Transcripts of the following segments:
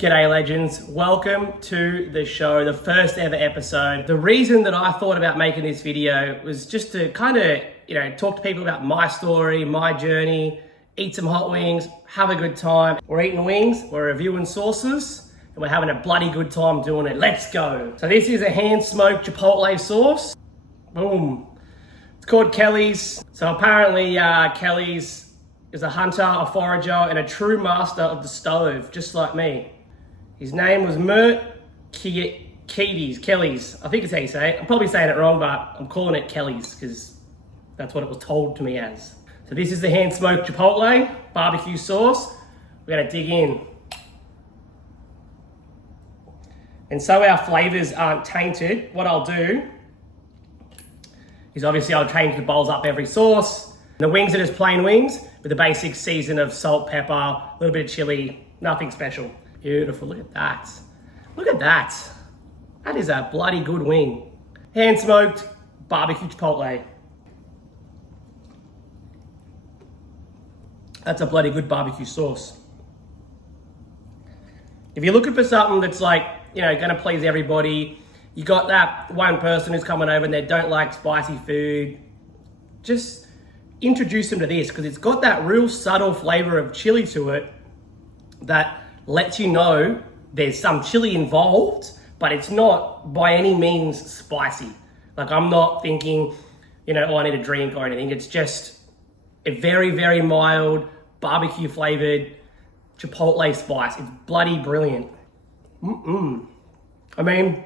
G'day legends, welcome to the show, the first ever episode. The reason that I thought about making this video was just to kind of, talk to people about my story, my journey, eat some hot wings, have a good time. We're eating wings, we're reviewing sauces, and we're having a bloody good time doing it. Let's go. So this is a hand-smoked Chipotle sauce. Boom. It's called Kelly's. So apparently Kelly's is a hunter, a forager, and a true master of the stove, just like me. His name was Mert Kelly's. I think it's how you say it. I'm probably saying it wrong, but I'm calling it Kelly's because that's what it was told to me as. So this is the hand-smoked Chipotle barbecue sauce. We're gonna dig in. And so our flavors aren't tainted, what I'll do is obviously I'll change the bowls up every sauce. The wings are just plain wings with a basic season of salt, pepper, a little bit of chili, nothing special. Beautiful, look at that. Look at that. That is a bloody good wing. Hand-smoked barbecue Chipotle. That's a bloody good barbecue sauce. If you're looking for something that's like, gonna please everybody, you got that one person who's coming over and they don't like spicy food, just introduce them to this because it's got that real subtle flavor of chili to it that lets you know there's some chili involved, but it's not by any means spicy. Like I'm not thinking, oh, I need a drink or anything. It's just a very, very mild barbecue flavored Chipotle spice. It's bloody brilliant. I mean,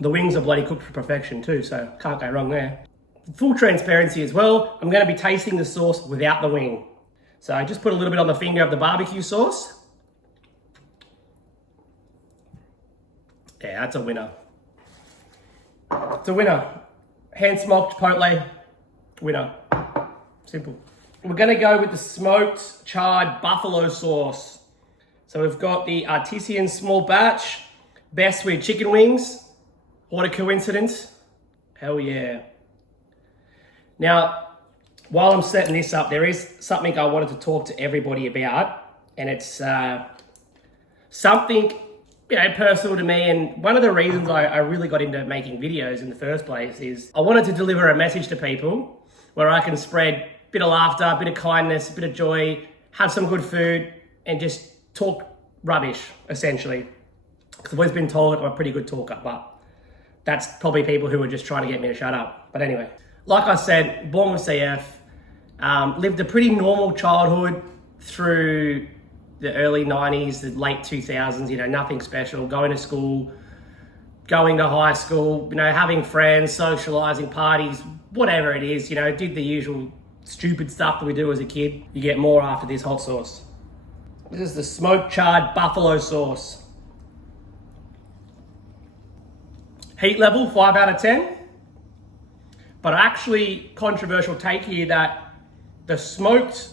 the wings are bloody cooked for perfection too, so can't go wrong there. Full transparency as well, I'm gonna be tasting the sauce without the wing. So I just put a little bit on the finger of the barbecue sauce. Yeah, that's a winner. It's a winner. Hand-smoked Chipotle, winner. Simple. We're gonna go with the smoked charred buffalo sauce. So we've got the artisan small batch, best with chicken wings. What a coincidence. Hell yeah. Now, while I'm setting this up, there is something I wanted to talk to everybody about, and it's something personal to me. And one of the reasons I really got into making videos in the first place is I wanted to deliver a message to people where I can spread a bit of laughter, a bit of kindness, a bit of joy, have some good food, and just talk rubbish, essentially. Because I've always been told I'm a pretty good talker, but that's probably people who are just trying to get me to shut up. But anyway, like I said, born with CF, lived a pretty normal childhood through the early 90s, the late 2000s, nothing special, going to school, going to high school, having friends, socializing, parties, whatever it is, did the usual stupid stuff that we do as a kid. You get more after this hot sauce. This is the smoked charred buffalo sauce. Heat level, 5 out of 10. But actually, controversial take here that the smoked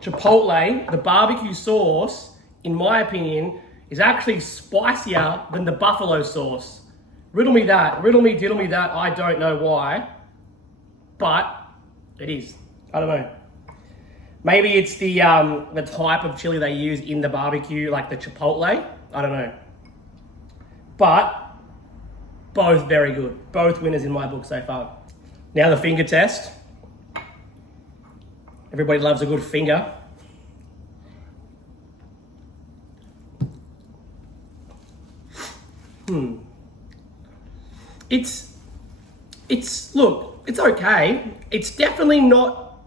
Chipotle, the barbecue sauce, in my opinion, is actually spicier than the buffalo sauce. Riddle me that, diddle me that, I don't know why, but it is. I don't know. Maybe it's the type of chili they use in the barbecue, like the Chipotle. I don't know. But both very good. Both winners in my book so far. Now the finger test. Everybody loves a good finger. Look, it's okay. It's definitely not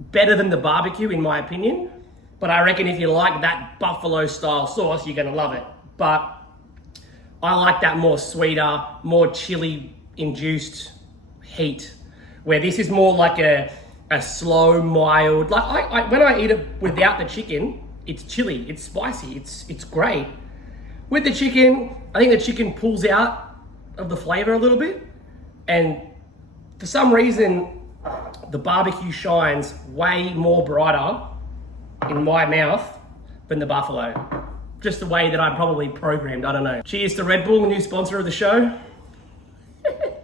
better than the barbecue in my opinion, but I reckon if you like that buffalo style sauce, you're gonna love it. But I like that more sweeter, more chili induced heat, where this is more like a slow, mild, like when I eat it without the chicken, it's chili, it's spicy, it's great. With the chicken, I think the chicken pulls out of the flavor a little bit, and for some reason, the barbecue shines way more brighter in my mouth than the buffalo. Just the way that I'm probably programmed, I don't know. Cheers to Red Bull, the new sponsor of the show.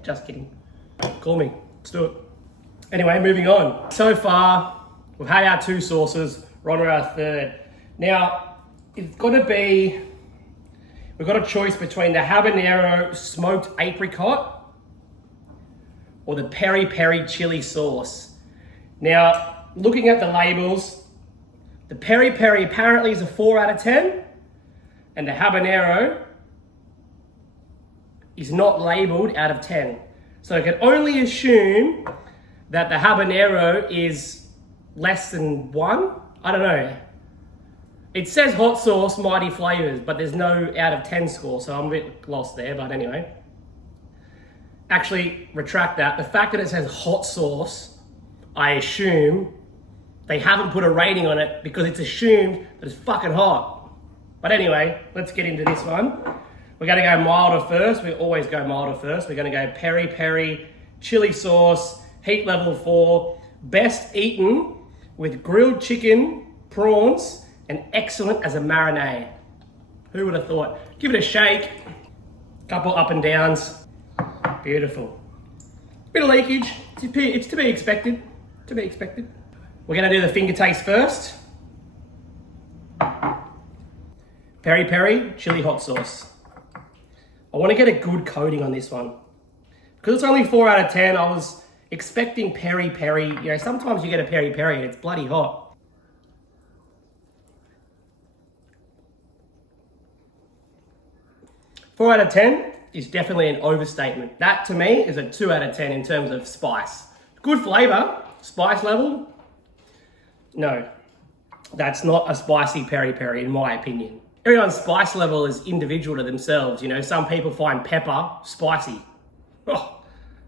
Just kidding. Call me, let's do it. Anyway, moving on. So far, we've had our 2 sauces, we're on to our 3rd. Now, it's got to be, we've got a choice between the habanero smoked apricot or the peri peri chili sauce. Now, looking at the labels, the peri peri apparently is a 4 out of 10, and the habanero is not labeled out of 10. So I can only assume that the habanero is less than 1. I don't know. It says hot sauce, mighty flavors, but there's no out of 10 score, so I'm a bit lost there, but anyway. Actually, retract that. The fact that it says hot sauce, I assume they haven't put a rating on it because it's assumed that it's fucking hot. But anyway, let's get into this one. We're gonna go milder first. We always go milder first. We're gonna go peri peri, chili sauce, heat level 4, best eaten with grilled chicken, prawns, and excellent as a marinade. Who would have thought? Give it a shake. Couple up and downs. Beautiful. Bit of leakage. It's to be expected. To be expected. We're gonna do the finger taste first. Peri peri, chili hot sauce. I want to get a good coating on this one. Because it's only 4 out of 10, I was expecting peri peri. You know, sometimes you get a peri peri and it's bloody hot. Four out of 10 is definitely an overstatement. That to me is a 2 out of 10 in terms of spice. Good flavor, spice level. No, that's not a spicy peri peri in my opinion. Everyone's spice level is individual to themselves. You know, some people find pepper spicy. Oh,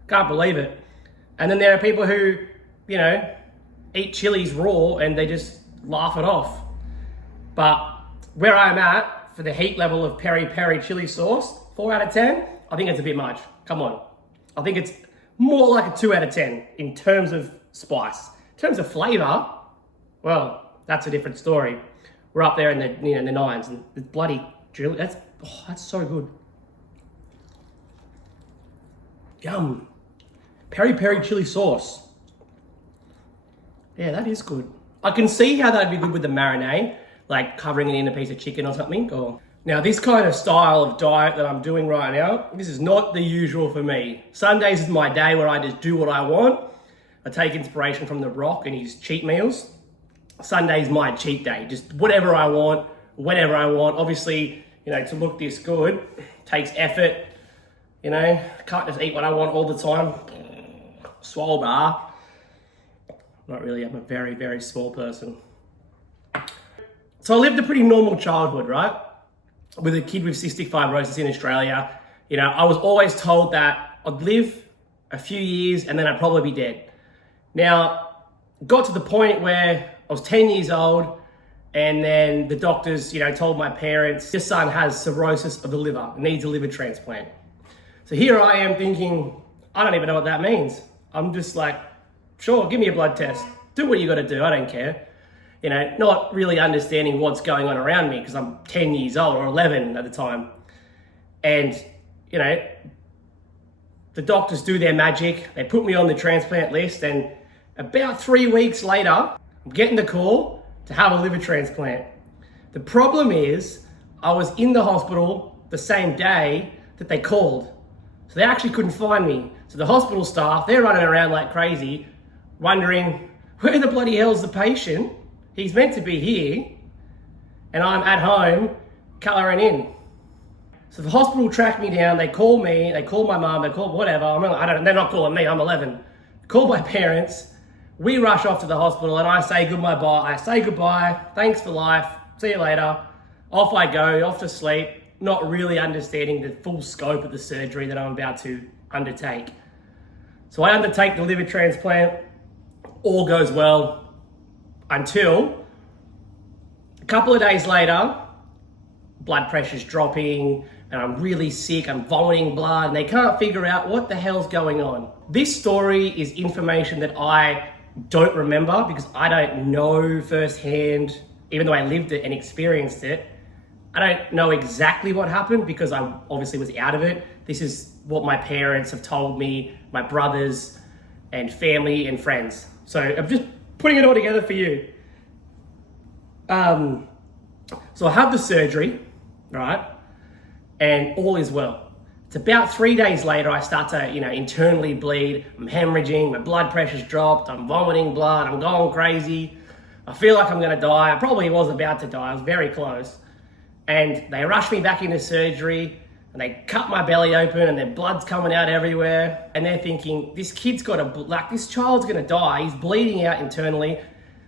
can't believe it. And then there are people who, you know, eat chilies raw and they just laugh it off. But where I'm at, for the heat level of peri peri chili sauce, 4 out of 10, I think it's a bit much. Come on. I think it's more like a 2 out of 10 in terms of spice. In terms of flavor, well, that's a different story. We're up there in the, you know, in the 9s, and the bloody chili, that's so good. Yum. Peri peri chili sauce. Yeah, that is good. I can see how that'd be good with the marinade, like covering it in a piece of chicken or something. Or now this kind of style of diet that I'm doing right now, this is not the usual for me. Sundays is my day where I just do what I want. I take inspiration from The Rock and his cheat meals. Sunday's my cheat day, just whatever I want, whenever I want. Obviously, you know, to look this good takes effort. You know, can't just eat what I want all the time. Swole bar. Not really, I'm a very, very small person. So I lived a pretty normal childhood, right? With a kid with cystic fibrosis in Australia. You know, I was always told that I'd live a few years and then I'd probably be dead. Now, got to the point where I was 10 years old and then the doctors, you know, told my parents, your son has cirrhosis of the liver, needs a liver transplant. So here I am thinking, I don't even know what that means. I'm just like, sure, give me a blood test. Do what you got to do. I don't care. You know, not really understanding what's going on around me because I'm 10 years old or 11 at the time. And, you know, the doctors do their magic. They put me on the transplant list and about 3 weeks later, I'm getting the call to have a liver transplant. The problem is I was in the hospital the same day that they called. So they actually couldn't find me. So the hospital staff, they're running around like crazy, wondering where the bloody hell's the patient? He's meant to be here. And I'm at home colouring in. So the hospital tracked me down, they call me, they call my mum, they call whatever. They're not calling me, I'm 11. Call my parents. We rush off to the hospital and I say goodbye. I say goodbye, thanks for life, see you later. Off I go, off to sleep, not really understanding the full scope of the surgery that I'm about to undertake. So I undertake the liver transplant, all goes well until a couple of days later, blood pressure's dropping and I'm really sick, I'm vomiting blood and they can't figure out what the hell's going on. This story is information that I don't remember because I don't know firsthand, even though I lived it and experienced it. I don't know exactly what happened because I obviously was out of it. This is what my parents have told me, my brothers and family and friends. So I'm just putting it all together for you. So So I have the surgery, right? And all is well. It's about 3 days later, I start to, internally bleed. I'm hemorrhaging, my blood pressure's dropped, I'm vomiting blood, I'm going crazy. I feel like I'm gonna die. I probably was about to die, I was very close. And they rushed me back into surgery, and they cut my belly open, and their blood's coming out everywhere. And they're thinking, this this child's gonna die, he's bleeding out internally.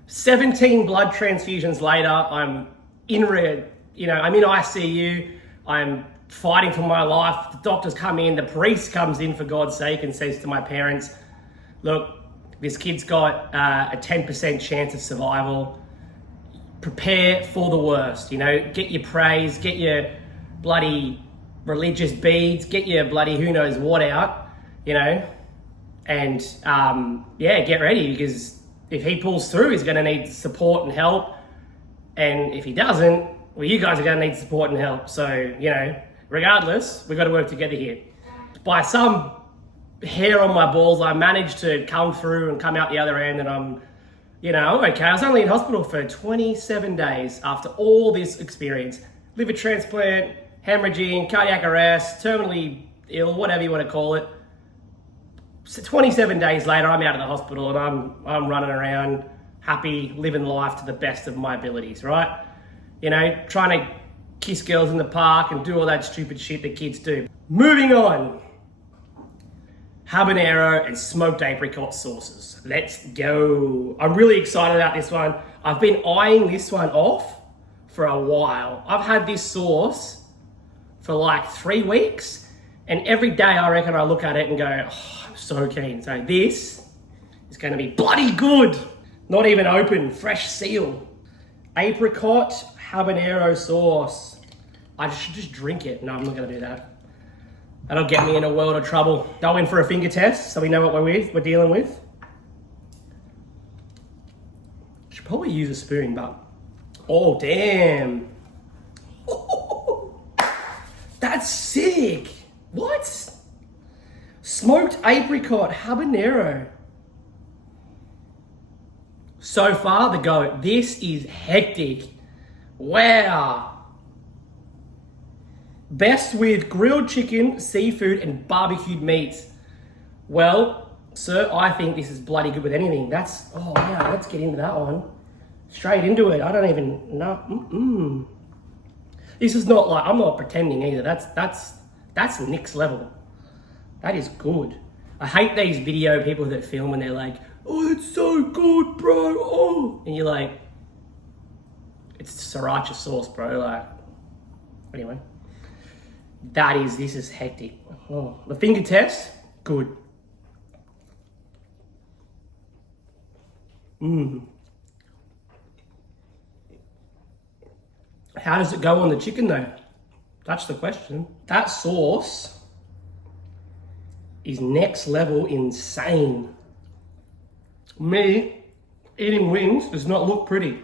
17 blood transfusions later, I'm in ICU, I'm fighting for my life. The doctors come in, the priest comes in for God's sake and says to my parents, look, this kid's got a 10% chance of survival. Prepare for the worst, get your praise, get your bloody religious beads, get your bloody who knows what out, and get ready, because if he pulls through, he's gonna need support and help. And if he doesn't, well, you guys are gonna need support and help. So, regardless, we've got to work together here. By some hair on my balls, I managed to come through and come out the other end, and I'm okay. I was only in hospital for 27 days after all this experience. Liver transplant, hemorrhaging, cardiac arrest, terminally ill, whatever you want to call it. So 27 days later, I'm out of the hospital, and I'm running around happy, living life to the best of my abilities, right? Trying to kiss girls in the park and do all that stupid shit that kids do. Moving on. Habanero and smoked apricot sauces. Let's go. I'm really excited about this one. I've been eyeing this one off for a while. I've had this sauce for like 3 weeks, and every day I reckon I look at it and go, oh, I'm so keen. So this is gonna be bloody good. Not even open, fresh seal. Apricot habanero sauce. I should just drink it. No, I'm not gonna do that. That'll get me in a world of trouble. Go in for a finger test so we know what we're dealing with. Should probably use a spoon, but oh damn. That's sick. What? Smoked apricot habanero. So far, the GOAT. This is hectic. Wow. Best with grilled chicken, seafood, and barbecued meats. Well, sir, I think this is bloody good with anything. Oh yeah, let's get into that one. Straight into it. I don't even know. This is not like, I'm not pretending either. That's next level. That is good. I hate these video people that film and they're like, oh, it's so good, bro. Oh, and you're like, it's sriracha sauce, bro. Like, anyway. This is hectic. Oh, the finger test, good. How does it go on the chicken though? That's the question. That sauce is next level insane. Me eating wings does not look pretty.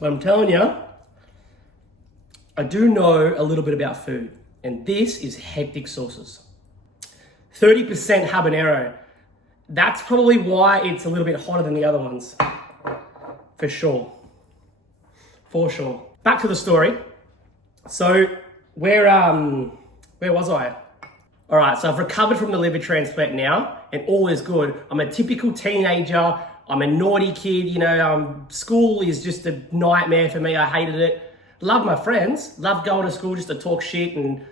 But I'm telling you, I do know a little bit about food. And this is hectic sauces. 30% habanero. That's probably why it's a little bit hotter than the other ones. For sure. For sure. Back to the story. So, where was I? All right, so I've recovered from the liver transplant now, and all is good. I'm a typical teenager. I'm a naughty kid, school is just a nightmare for me. I hated it. Loved my friends, loved going to school just to talk shit and,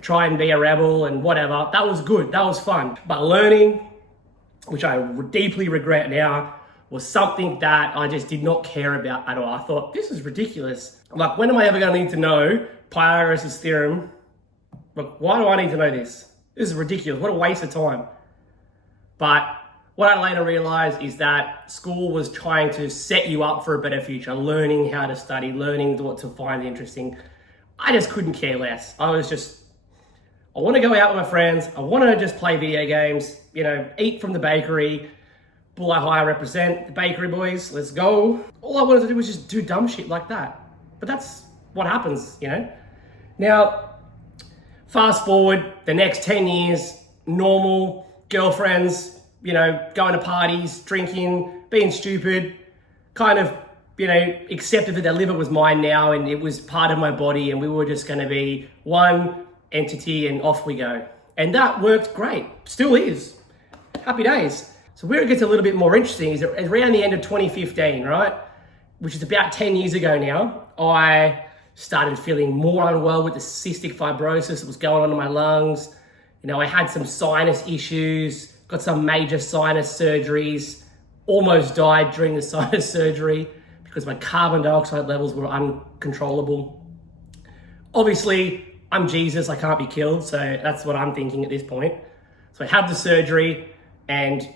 try and be a rebel and whatever. That was good, that was fun. But learning, which I deeply regret now, was something that I just did not care about at all. I thought, this is ridiculous. Like, when am I ever gonna need to know Pythagoras' theorem? Look, why do I need to know this? This is ridiculous, what a waste of time. But what I later realized is that school was trying to set you up for a better future, learning how to study, learning what to find interesting. I just couldn't care less. I want to go out with my friends. I want to just play video games, eat from the bakery. Bulleye High represent the bakery boys. Let's go. All I wanted to do was just do dumb shit like that. But that's what happens, Now, fast forward the next 10 years, normal, girlfriends, going to parties, drinking, being stupid, kind of accepted that the liver was mine now and it was part of my body and we were just going to be one entity and off we go. And that worked great. Still is. Happy days. So where it gets a little bit more interesting is around the end of 2015, right? Which is about 10 years ago now, I started feeling more unwell with the cystic fibrosis that was going on in my lungs. I had some sinus issues, got some major sinus surgeries, almost died during the sinus surgery because my carbon dioxide levels were uncontrollable. Obviously, I'm Jesus, I can't be killed, so that's what I'm thinking at this point. So I have the surgery and,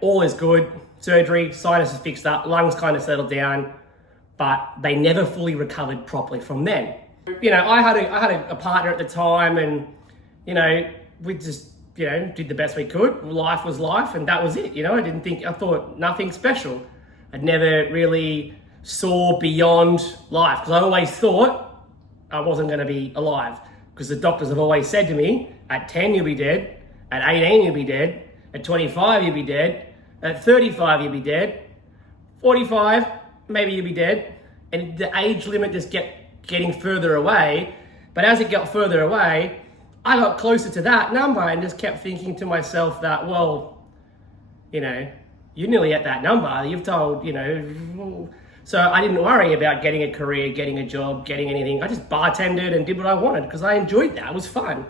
all is good. Surgery, sinus is fixed up, lungs kind of settled down, but they never fully recovered properly from then. I had a partner at the time and, we just, did the best we could. Life was life and that was it. I thought nothing special. I'd never really saw beyond life because I always thought I wasn't going to be alive because the doctors have always said to me, at 10 you'll be dead, at 18 you'll be dead, at 25 you'll be dead, at 35 you'll be dead, 45 maybe you'll be dead, and the age limit just kept getting further away. But as it got further away, I got closer to that number and just kept thinking to myself that, well, you're nearly at that number. You've told, So I didn't worry about getting a career, getting a job, getting anything. I just bartended and did what I wanted because I enjoyed that. It was fun.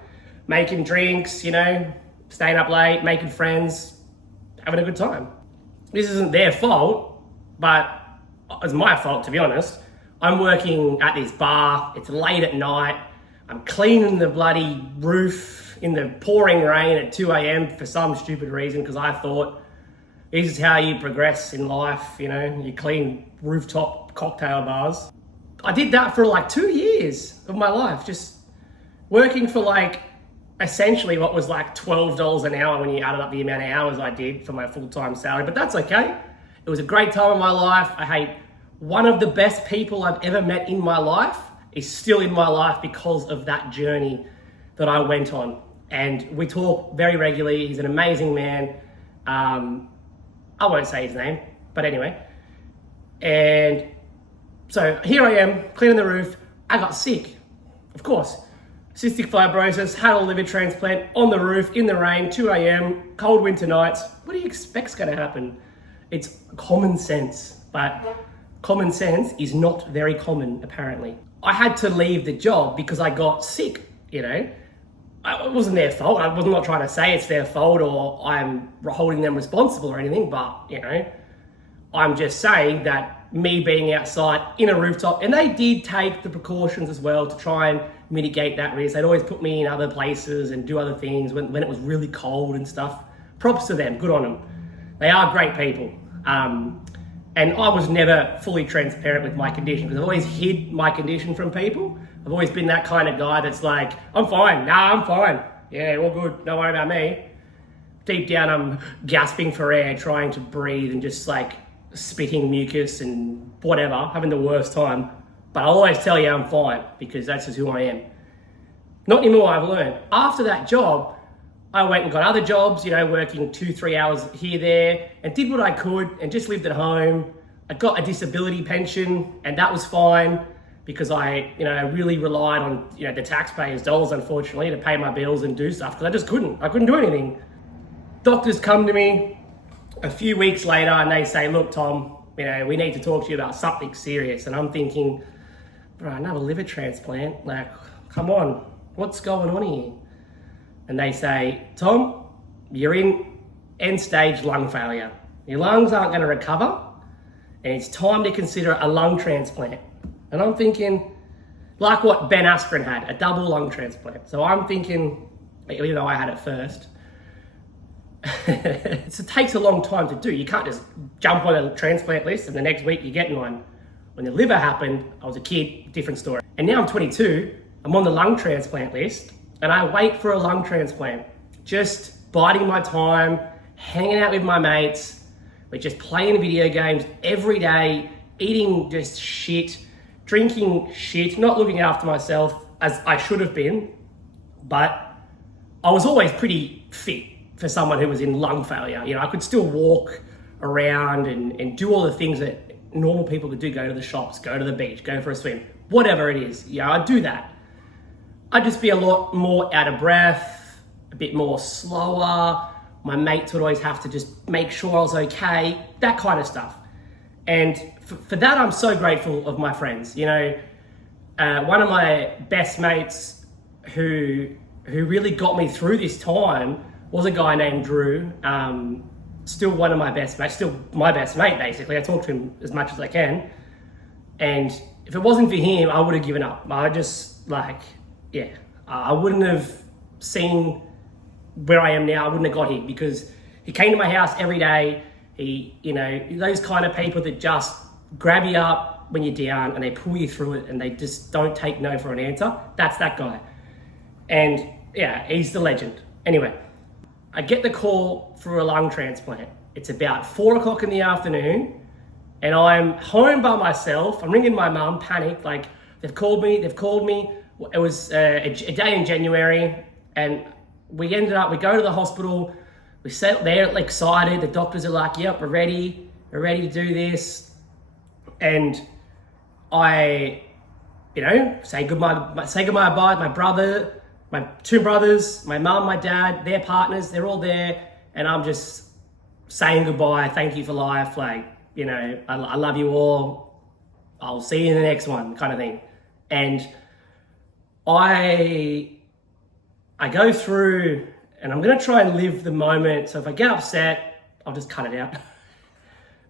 Making drinks, staying up late, making friends, having a good time. This isn't their fault, but it's my fault, to be honest. I'm working at this bar. It's late at night. I'm cleaning the bloody roof in the pouring rain at 2 a.m. for some stupid reason because I thought this is how you progress in life, you clean rooftop cocktail bars. I did that for like 2 years of my life, just working for essentially what was like $12 an hour when you added up the amount of hours I did for my full-time salary, but that's okay. It was a great time in my life. One of the best people I've ever met in my life is still in my life because of that journey that I went on. And we talk very regularly. He's an amazing man. I won't say his name, but anyway. And so here I am, cleaning the roof. I got sick, of course. Cystic fibrosis, had a liver transplant on the roof, in the rain, 2 a.m., cold winter nights. What do you expect's gonna happen? It's common sense, but common sense is not very common, apparently. I had to leave the job because I got sick, It wasn't their fault. I was not trying to say it's their fault or I'm holding them responsible or anything, but, I'm just saying that me being outside in a rooftop, and they did take the precautions as well to try and mitigate that risk. They'd always put me in other places and do other things when it was really cold and stuff. Props to them, good on them. They are great people. And I was never fully transparent with my condition because I've always hid my condition from people. I've always been that kind of guy that's like, I'm fine. Nah, I'm fine. Yeah, all good. Don't worry about me. Deep down, I'm gasping for air, trying to breathe and just spitting mucus and whatever, having the worst time. But I'll always tell you I'm fine because that's just who I am. Not anymore, I've learned. After that job, I went and got other jobs, working 2-3 hours here, there, and did what I could and just lived at home. I got a disability pension and that was fine because I really relied on, the taxpayers' dollars, unfortunately, to pay my bills and do stuff because I just couldn't. I couldn't do anything. Doctors come to me a few weeks later and they say, look, Tom, we need to talk to you about something serious. And I'm thinking, bro, another liver transplant? Come on, what's going on here? And they say, Tom, you're in end-stage lung failure. Your lungs aren't going to recover, and it's time to consider a lung transplant. And I'm thinking, like what Ben Askren had, a double lung transplant. So I'm thinking, even though I had it first, it takes a long time to do. You can't just jump on a transplant list and the next week you're getting one. When the liver happened, I was a kid, different story. And now I'm 22, I'm on the lung transplant list, and I wait for a lung transplant, just biding my time, hanging out with my mates, we're just playing video games every day, eating just shit, drinking shit, not looking after myself as I should have been, but I was always pretty fit for someone who was in lung failure. I could still walk around and do all the things that normal people could do, go to the shops, go to the beach, go for a swim, whatever it is. Yeah, I'd do that. I'd just be a lot more out of breath, a bit more slower. My mates would always have to just make sure I was okay, that kind of stuff. And for that, I'm so grateful of my friends. You know, one of my best mates who really got me through this time was a guy named Drew. Still one of my best mates, still my best mate, basically. I talk to him as much as I can. And if it wasn't for him, I would have given up. I just, I wouldn't have seen where I am now. I wouldn't have got here because he came to my house every day. He, you know, those kind of people that just grab you up when you're down and they pull you through it and they just don't take no for an answer. That's that guy. And yeah, he's the legend. Anyway, I get the call for a lung transplant. It's about 4 o'clock in the afternoon and I'm home by myself. I'm ringing my mum, panicked, like they've called me. It was a day in January and we go to the hospital. We sat there excited. The doctors are like, yep, we're ready to do this. And I, you know, say goodbye to my brother, my 2 brothers, my mum, my dad, their partners, they're all there. And I'm just saying goodbye. Thank you for life. Like, you know, I love you all. I'll see you in the next one kind of thing. And I go through and I'm going to try and live the moment. So if I get upset, I'll just cut it out.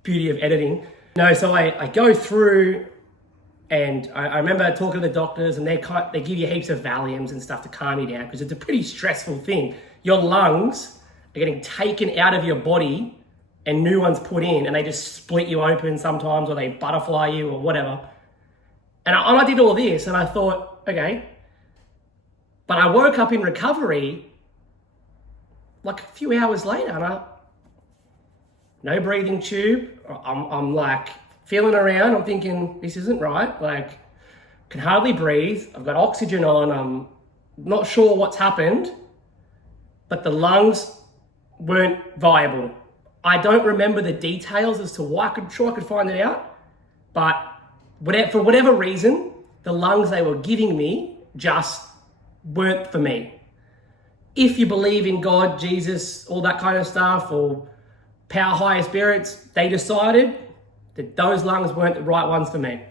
Beauty of editing. No, so I go through and I remember talking to the doctors and they give you heaps of Valiums and stuff to calm you down because it's a pretty stressful thing. Your lungs are getting taken out of your body and new ones put in and they just split you open sometimes or they butterfly you or whatever. And I did all this and I thought, okay. But I woke up in recovery like a few hours later and no breathing tube. I'm like feeling around. I'm thinking, this isn't right. Like, can hardly breathe. I've got oxygen on. I'm not sure what's happened, but the lungs weren't viable. I don't remember the details as to why. I could find it out, but for whatever reason, the lungs they were giving me just weren't for me. If you believe in God, Jesus, all that kind of stuff, or power higher spirits, they decided that those lungs weren't the right ones for me.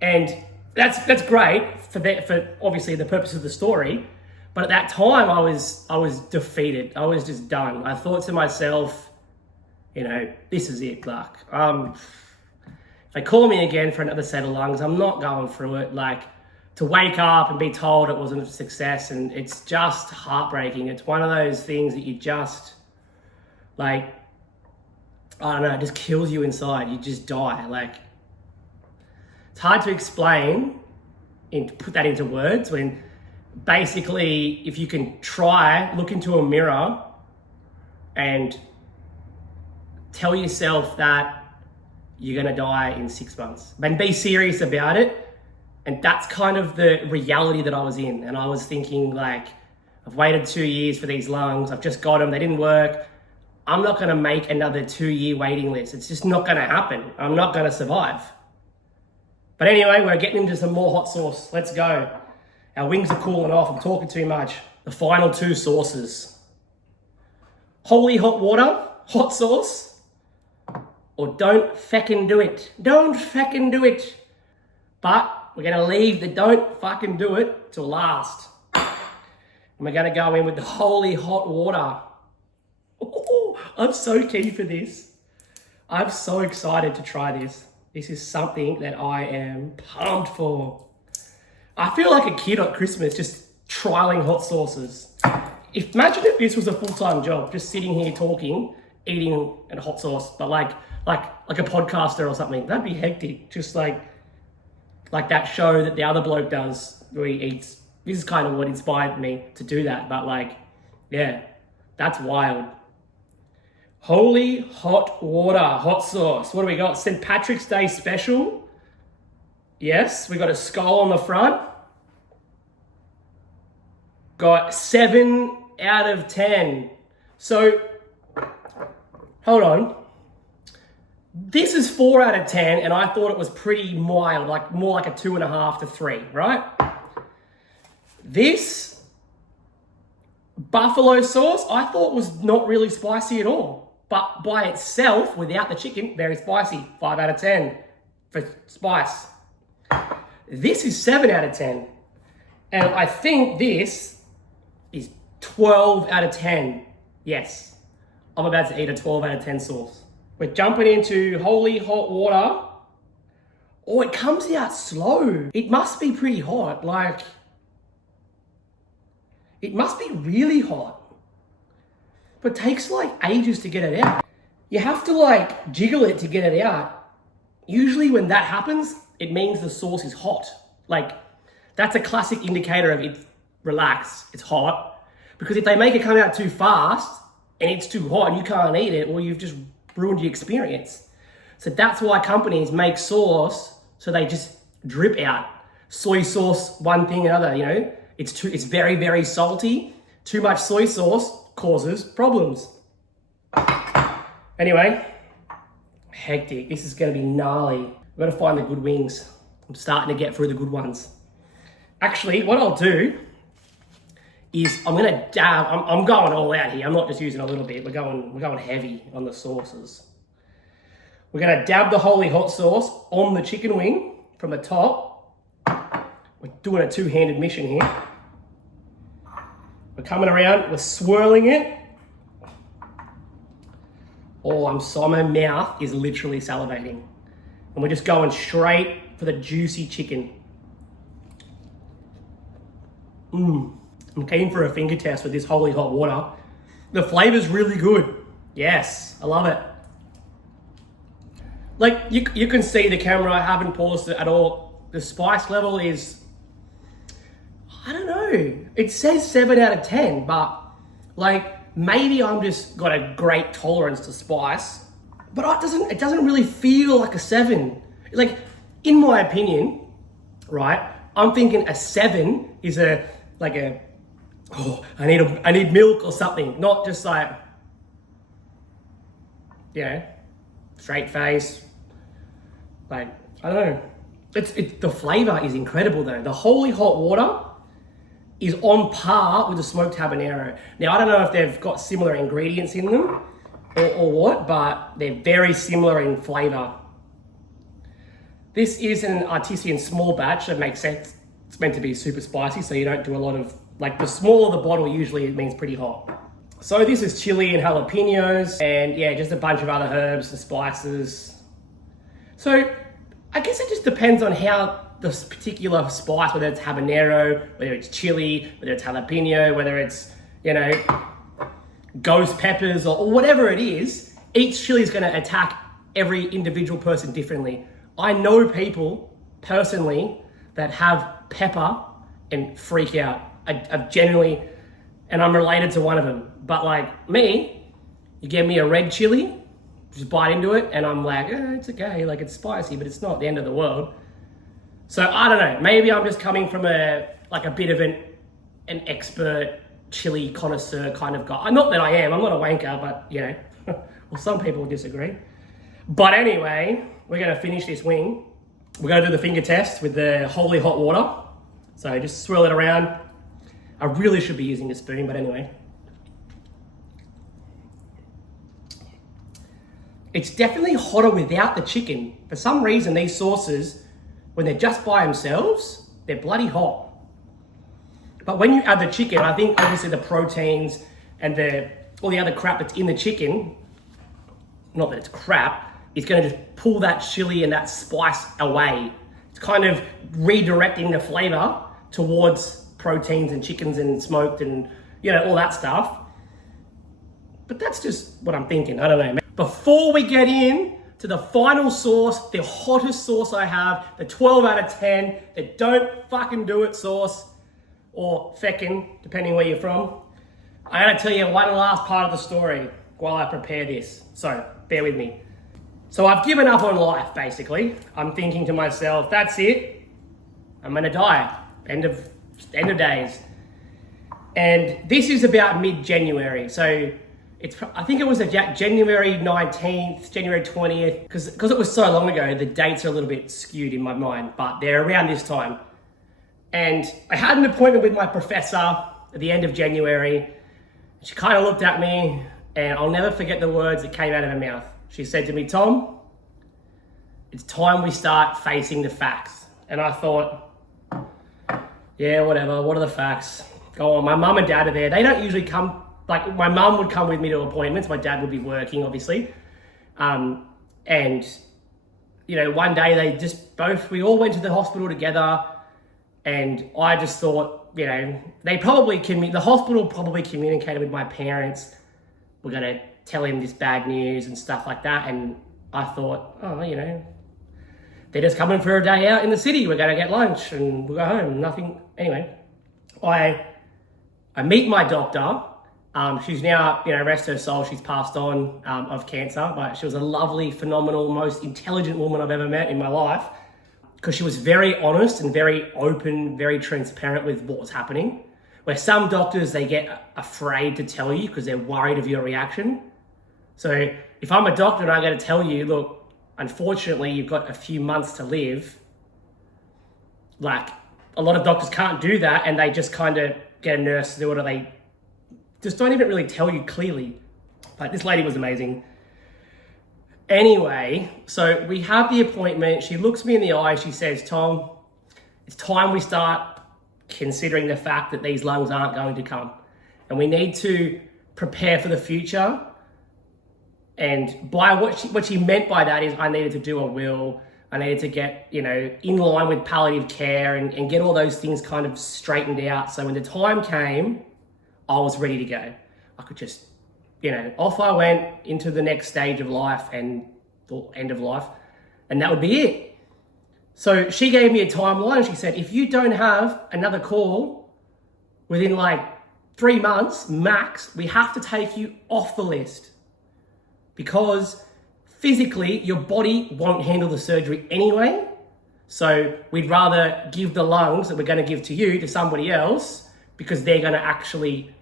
And that's great for obviously the purpose of the story. But at that time, I was defeated. I was just done. I thought to myself, you know, this is it, Clark. If they call me again for another set of lungs, I'm not going through it. Like, to wake up and be told it wasn't a success, and it's just heartbreaking. It's one of those things that you just, like, I don't know, it just kills you inside. You just die. Like, it's hard to explain and to put that into words when basically if you can look into a mirror and tell yourself that you're going to die in 6 months and be serious about it. And that's kind of the reality that I was in. And I was thinking, like, I've waited 2 years for these lungs. I've just got them. They didn't work. I'm not going to make another 2-year waiting list. It's just not going to happen. I'm not going to survive. But anyway, we're getting into some more hot sauce. Let's go. Our wings are cooling off. I'm talking too much. The final 2 sauces. Holy hot water, hot sauce, or don't feckin' do it. Don't feckin' do it. But we're going to leave the don't fucking do it till last. And we're going to go in with the holy hot water. Oh, I'm so keen for this. I'm so excited to try this. This is something that I am pumped for. I feel like a kid at Christmas just trialing hot sauces. Imagine if this was a full-time job, just sitting here talking, eating a hot sauce, but like a podcaster or something. That'd be hectic. Just like that show that the other bloke does where he eats. This is kind of what inspired me to do that. But like, yeah, that's wild. Holy hot water, hot sauce. What do we got? St. Patrick's Day special. Yes, we got a skull on the front. Got 7 out of 10. So, hold on. This is 4 out of 10, and I thought it was pretty mild, like more like a 2.5 to 3, right? This buffalo sauce, I thought was not really spicy at all. But by itself, without the chicken, very spicy. 5 out of 10 for spice. This is 7 out of 10. And I think this is 12 out of 10. Yes, I'm about to eat a 12 out of 10 sauce. We're jumping into holy hot water. Oh, it comes out slow. It must be pretty hot. Like, it must be really hot. But it takes like ages to get it out. You have to like jiggle it to get it out. Usually when that happens, it means the sauce is hot. Like, that's a classic indicator of it, relax, it's hot. Because if they make it come out too fast and it's too hot and you can't eat it, well, you've just ruined your experience. So that's why companies make sauce so they just drip out. Soy sauce, one thing, another, you know? It's very, very salty. Too much soy sauce causes problems. Anyway, hectic. This is gonna be gnarly. We've got to find the good wings. I'm starting to get through the good ones. Actually, what I'll do is I'm gonna dab. I'm going all out here. I'm not just using a little bit. We're going heavy on the sauces. We're gonna dab the holy hot sauce on the chicken wing from the top. We're doing a two-handed mission here. We're coming around. We're swirling it. Oh, my mouth is literally salivating, and we're just going straight for the juicy chicken. I'm keen for a finger test with this holy hot water. The flavor's really good. Yes, I love it. Like, you can see the camera, I haven't paused it at all. The spice level is, I don't know. It says 7 out of 10, but like, maybe I'm just got a great tolerance to spice, but it doesn't really feel like a 7. Like, in my opinion, right, I'm thinking a 7 is I need milk or something, not just like, you know, straight face. Like, I don't know. The flavor is incredible though. The holy hot water is on par with the smoked habanero. Now, I don't know if they've got similar ingredients in them or what, but they're very similar in flavor. This is an artisan small batch, that makes sense. It's meant to be super spicy, so you don't do a lot of, like, the smaller the bottle, usually it means pretty hot. So this is chili and jalapenos, and yeah, just a bunch of other herbs and spices. So I guess it just depends on how this particular spice, whether it's habanero, whether it's chili, whether it's jalapeno, whether it's, you know, ghost peppers or whatever it is, each chili is going to attack every individual person differently. I know people personally that have pepper and freak out. I've genuinely, and I'm related to one of them. But like me, you give me a red chili, just bite into it, and I'm like, it's okay, like it's spicy, but it's not the end of the world. So I don't know, maybe I'm just coming from a bit of an expert chili connoisseur kind of guy. Not that I am, I'm not a wanker, but you know, well, some people disagree. But anyway, we're gonna finish this wing. We're gonna do the finger test with the holy hot water. So just swirl it around. I really should be using a spoon, but anyway. It's definitely hotter without the chicken. For some reason, these sauces, when they're just by themselves, they're bloody hot. But when you add the chicken, I think obviously the proteins and all the other crap that's in the chicken, not that it's crap, is gonna just pull that chili and that spice away. It's kind of redirecting the flavor towards proteins and chickens and smoked and, you know, all that stuff. But that's just what I'm thinking, I don't know. Before we get in to the final sauce, the hottest sauce I have, the 12 out of 10, the don't fucking do it sauce, or feckin', depending where you're from, I gotta tell you one last part of the story while I prepare this. So, bear with me. So I've given up on life, basically. I'm thinking to myself, that's it, I'm gonna die. End of days. And this is about mid-January. So I think it was January 19th, January 20th, because it was so long ago, the dates are a little bit skewed in my mind, but they're around this time. And I had an appointment with my professor at the end of January. She kind of looked at me, and I'll never forget the words that came out of her mouth. She said to me, "Tom, it's time we start facing the facts." And I thought, yeah, whatever, what are the facts? Go on, my mum and dad are there. They don't usually come, like my mum would come with me to appointments. My dad would be working, obviously. And, you know, one day we all went to the hospital together, and I just thought, you know, the hospital probably communicated with my parents. We're going to tell him this bad news and stuff like that. And I thought, oh, you know, they're just coming for a day out in the city. We're going to get lunch and we'll go home. Nothing. Anyway, I meet my doctor. She's now, you know, rest her soul, she's passed on of cancer, but she was a lovely, phenomenal, most intelligent woman I've ever met in my life, because she was very honest and very open, very transparent with what was happening. Where some doctors, they get afraid to tell you because they're worried of your reaction. So if I'm a doctor and I got to tell you, look, unfortunately, you've got a few months to live, like a lot of doctors can't do that, and they just kind of get a nurse to do it, or they just don't even really tell you clearly. Like, this lady was amazing. Anyway, so we have the appointment. She looks me in the eye. She says, "Tom, it's time we start considering the fact that these lungs aren't going to come. And we need to prepare for the future." And by what she meant by that is I needed to do a will. I needed to get, you know, in line with palliative care and get all those things kind of straightened out. So when the time came, I was ready to go. I could just, you know, off I went into the next stage of life and the end of life, and that would be it. So she gave me a timeline, and she said, if you don't have another call within like 3 months max, we have to take you off the list, because physically your body won't handle the surgery anyway. So we'd rather give the lungs that we're going to give to you to somebody else, because they're going to actually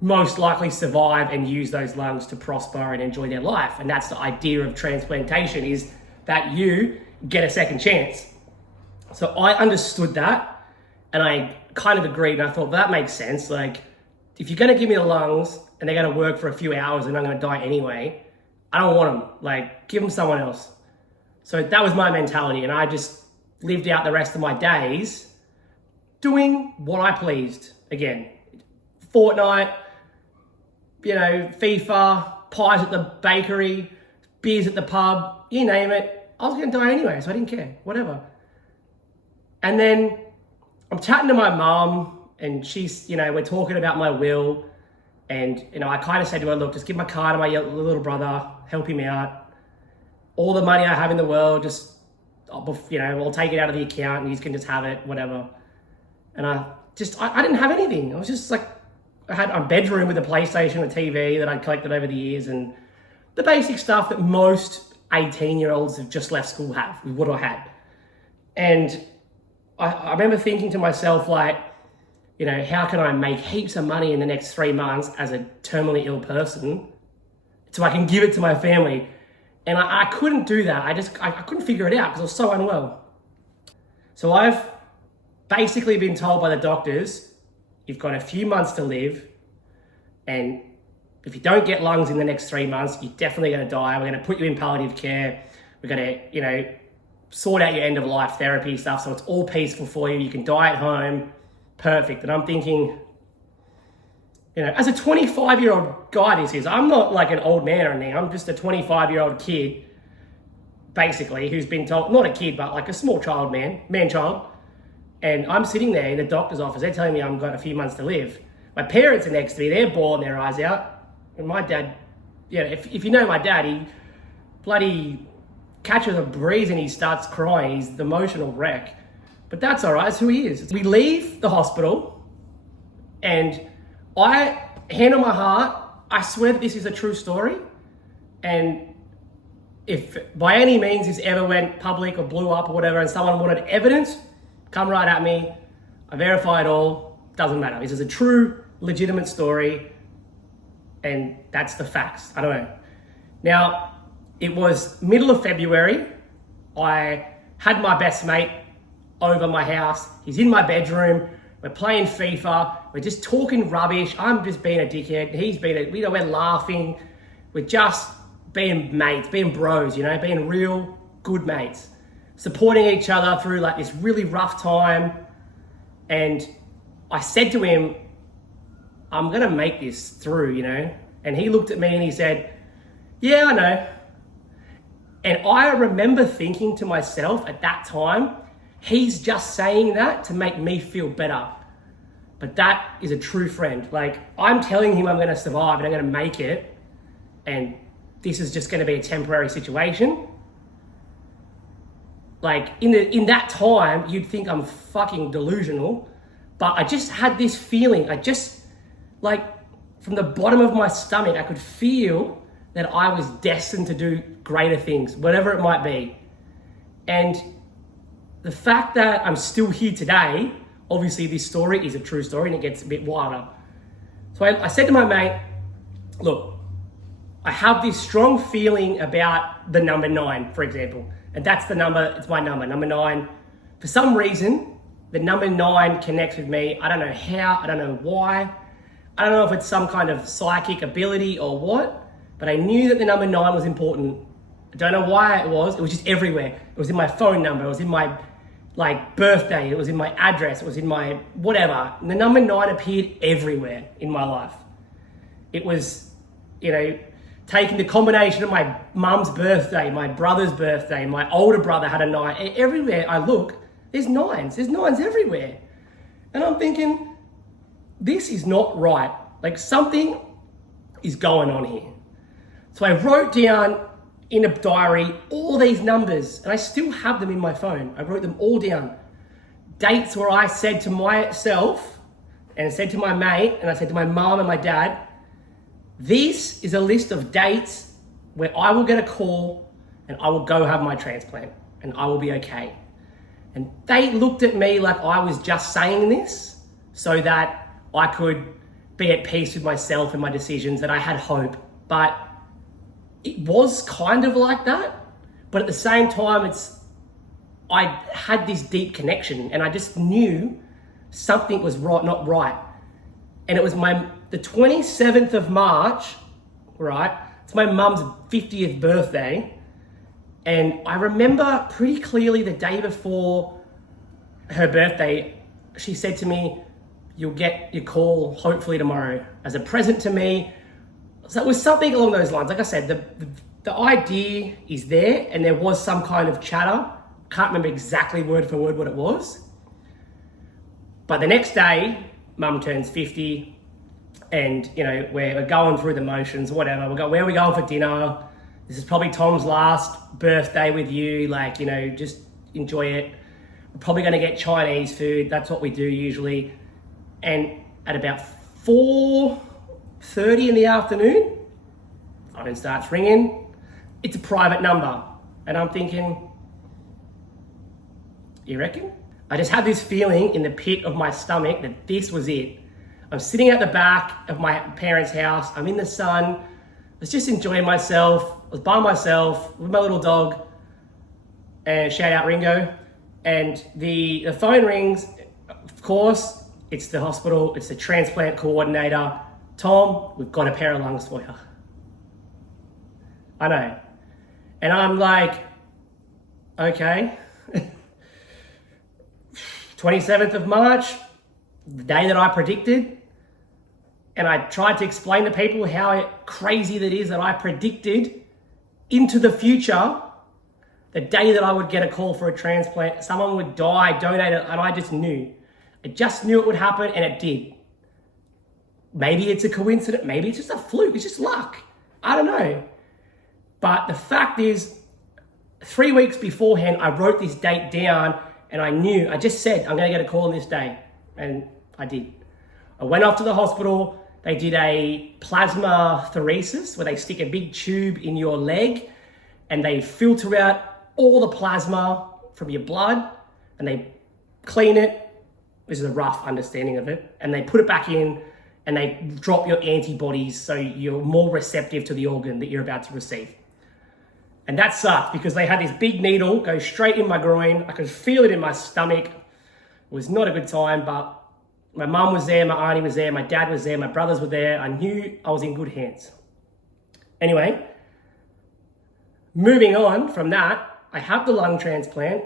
most likely survive and use those lungs to prosper and enjoy their life. And that's the idea of transplantation, is that you get a second chance. So I understood that, and I kind of agreed, and I thought that makes sense. Like, if you're going to give me the lungs and they're going to work for a few hours and I'm going to die anyway, I don't want them. Like, give them someone else. So that was my mentality, and I just lived out the rest of my days doing what I pleased. Again, Fortnite, you know, FIFA, pies at the bakery, beers at the pub, you name it. I was going to die anyway, so I didn't care, whatever. And then I'm chatting to my mom, and she's, you know, we're talking about my will. And, you know, I kind of said to her, look, just give my car to my little brother, help him out. All the money I have in the world, just, you know, I'll take it out of the account and you can just have it, whatever. And I didn't have anything. I was just like, I had a bedroom with a PlayStation, a TV that I'd collected over the years, and the basic stuff that most 18-year-olds who've just left school have, with what I had. And I remember thinking to myself, like, you know, how can I make heaps of money in the next 3 months as a terminally ill person so I can give it to my family? And I couldn't do that. I couldn't figure it out because I was so unwell. So I've basically been told by the doctors, you've got a few months to live, and if you don't get lungs in the next 3 months, you're definitely going to die. We're going to put you in palliative care. We're going to, you know, sort out your end of life therapy stuff so it's all peaceful for you. You can die at home. Perfect. And I'm thinking, you know, as a 25-year-old guy, this is, I'm not like an old man or anything. I'm just a 25-year-old kid, basically, who's been told, not a kid, but like a small child, man-child. And I'm sitting there in the doctor's office. They're telling me I've got a few months to live. My parents are next to me. They're bawling their eyes out. And my dad, you know, if you know my dad, he bloody catches a breeze and he starts crying. He's the emotional wreck. But that's all right. That's who he is. We leave the hospital, and I, hand on my heart, I swear that this is a true story. And if by any means this ever went public or blew up or whatever, and someone wanted evidence, come right at me. I verify it all. Doesn't matter. This is a true, legitimate story. And that's the facts. I don't know. Now, it was middle of February. I had my best mate over my house. He's in my bedroom. We're playing FIFA. We're just talking rubbish. I'm just being a dickhead. We're laughing. We're just being mates, being bros, being real good mates, supporting each other through like this really rough time. And I said to him, I'm gonna make this through, And he looked at me and he said, yeah, I know. And I remember thinking to myself at that time, he's just saying that to make me feel better. But that is a true friend. Like, I'm telling him I'm gonna survive and I'm gonna make it, and this is just gonna be a temporary situation. Like, in that time, you'd think I'm fucking delusional, but I just had this feeling. Like, from the bottom of my stomach, I could feel that I was destined to do greater things, whatever it might be. And the fact that I'm still here today, obviously this story is a true story and it gets a bit wilder. So I said to my mate, look, I have this strong feeling about the number 9, for example. And that's the number, it's my number 9. For some reason, the number 9 connects with me. I don't know how, I don't know why. I don't know if it's some kind of psychic ability or what, but I knew that the number 9 was important. I don't know why it was just everywhere. It was in my phone number, it was in my birthday, it was in my address, it was in my whatever. And the number 9 appeared everywhere in my life. It was, taking the combination of my mum's birthday, my brother's birthday, my older brother had a 9. And everywhere I look, there's 9s. There's 9s everywhere. And I'm thinking, this is not right. Like, something is going on here. So I wrote down in a diary all these numbers, and I still have them in my phone. I wrote them all down. Dates where I said to myself, and said to my mate, and I said to my mom and my dad, this is a list of dates where I will get a call and I will go have my transplant and I will be okay. And they looked at me like I was just saying this so that I could be at peace with myself and my decisions, that I had hope. But it was kind of like that. But at the same time, I had this deep connection and I just knew something was not right. And it was the 27th of March, right? It's my mum's 50th birthday. And I remember pretty clearly the day before her birthday, she said to me, you'll get your call hopefully tomorrow as a present to me. So it was something along those lines. Like I said, the idea is there and there was some kind of chatter. Can't remember exactly word for word what it was. But the next day, mum turns 50 and, we're going through the motions, whatever. Where are we going for dinner? This is probably Tom's last birthday with you. Just enjoy it. We're probably going to get Chinese food. That's what we do usually. And at about 4:30 in the afternoon, phone starts ringing. It's a private number. And I'm thinking, you reckon? I just had this feeling in the pit of my stomach that this was it. I'm sitting at the back of my parents' house. I'm in the sun. I was just enjoying myself. I was by myself with my little dog. And shout out Ringo. And the phone rings. Of course, it's the hospital. It's the transplant coordinator. Tom, we've got a pair of lungs for you. I know. And I'm like, okay. 27th of March, the day that I predicted. And I tried to explain to people how crazy that is that I predicted into the future the day that I would get a call for a transplant. Someone would die, donate it, and I just knew. I just knew it would happen, and it did. Maybe it's a coincidence. Maybe it's just a fluke. It's just luck. I don't know. But the fact is, 3 weeks beforehand, I wrote this date down, and I just said, I'm going to get a call on this day. And I did. I went off to the hospital. They did a plasmapheresis where they stick a big tube in your leg and they filter out all the plasma from your blood and they clean it. This is a rough understanding of it. And they put it back in and they drop your antibodies so you're more receptive to the organ that you're about to receive. And that sucked because they had this big needle go straight in my groin. I could feel it in my stomach. It was not a good time, but my mum was there, my auntie was there, my dad was there, my brothers were there. I knew I was in good hands. Anyway, moving on from that, I had the lung transplant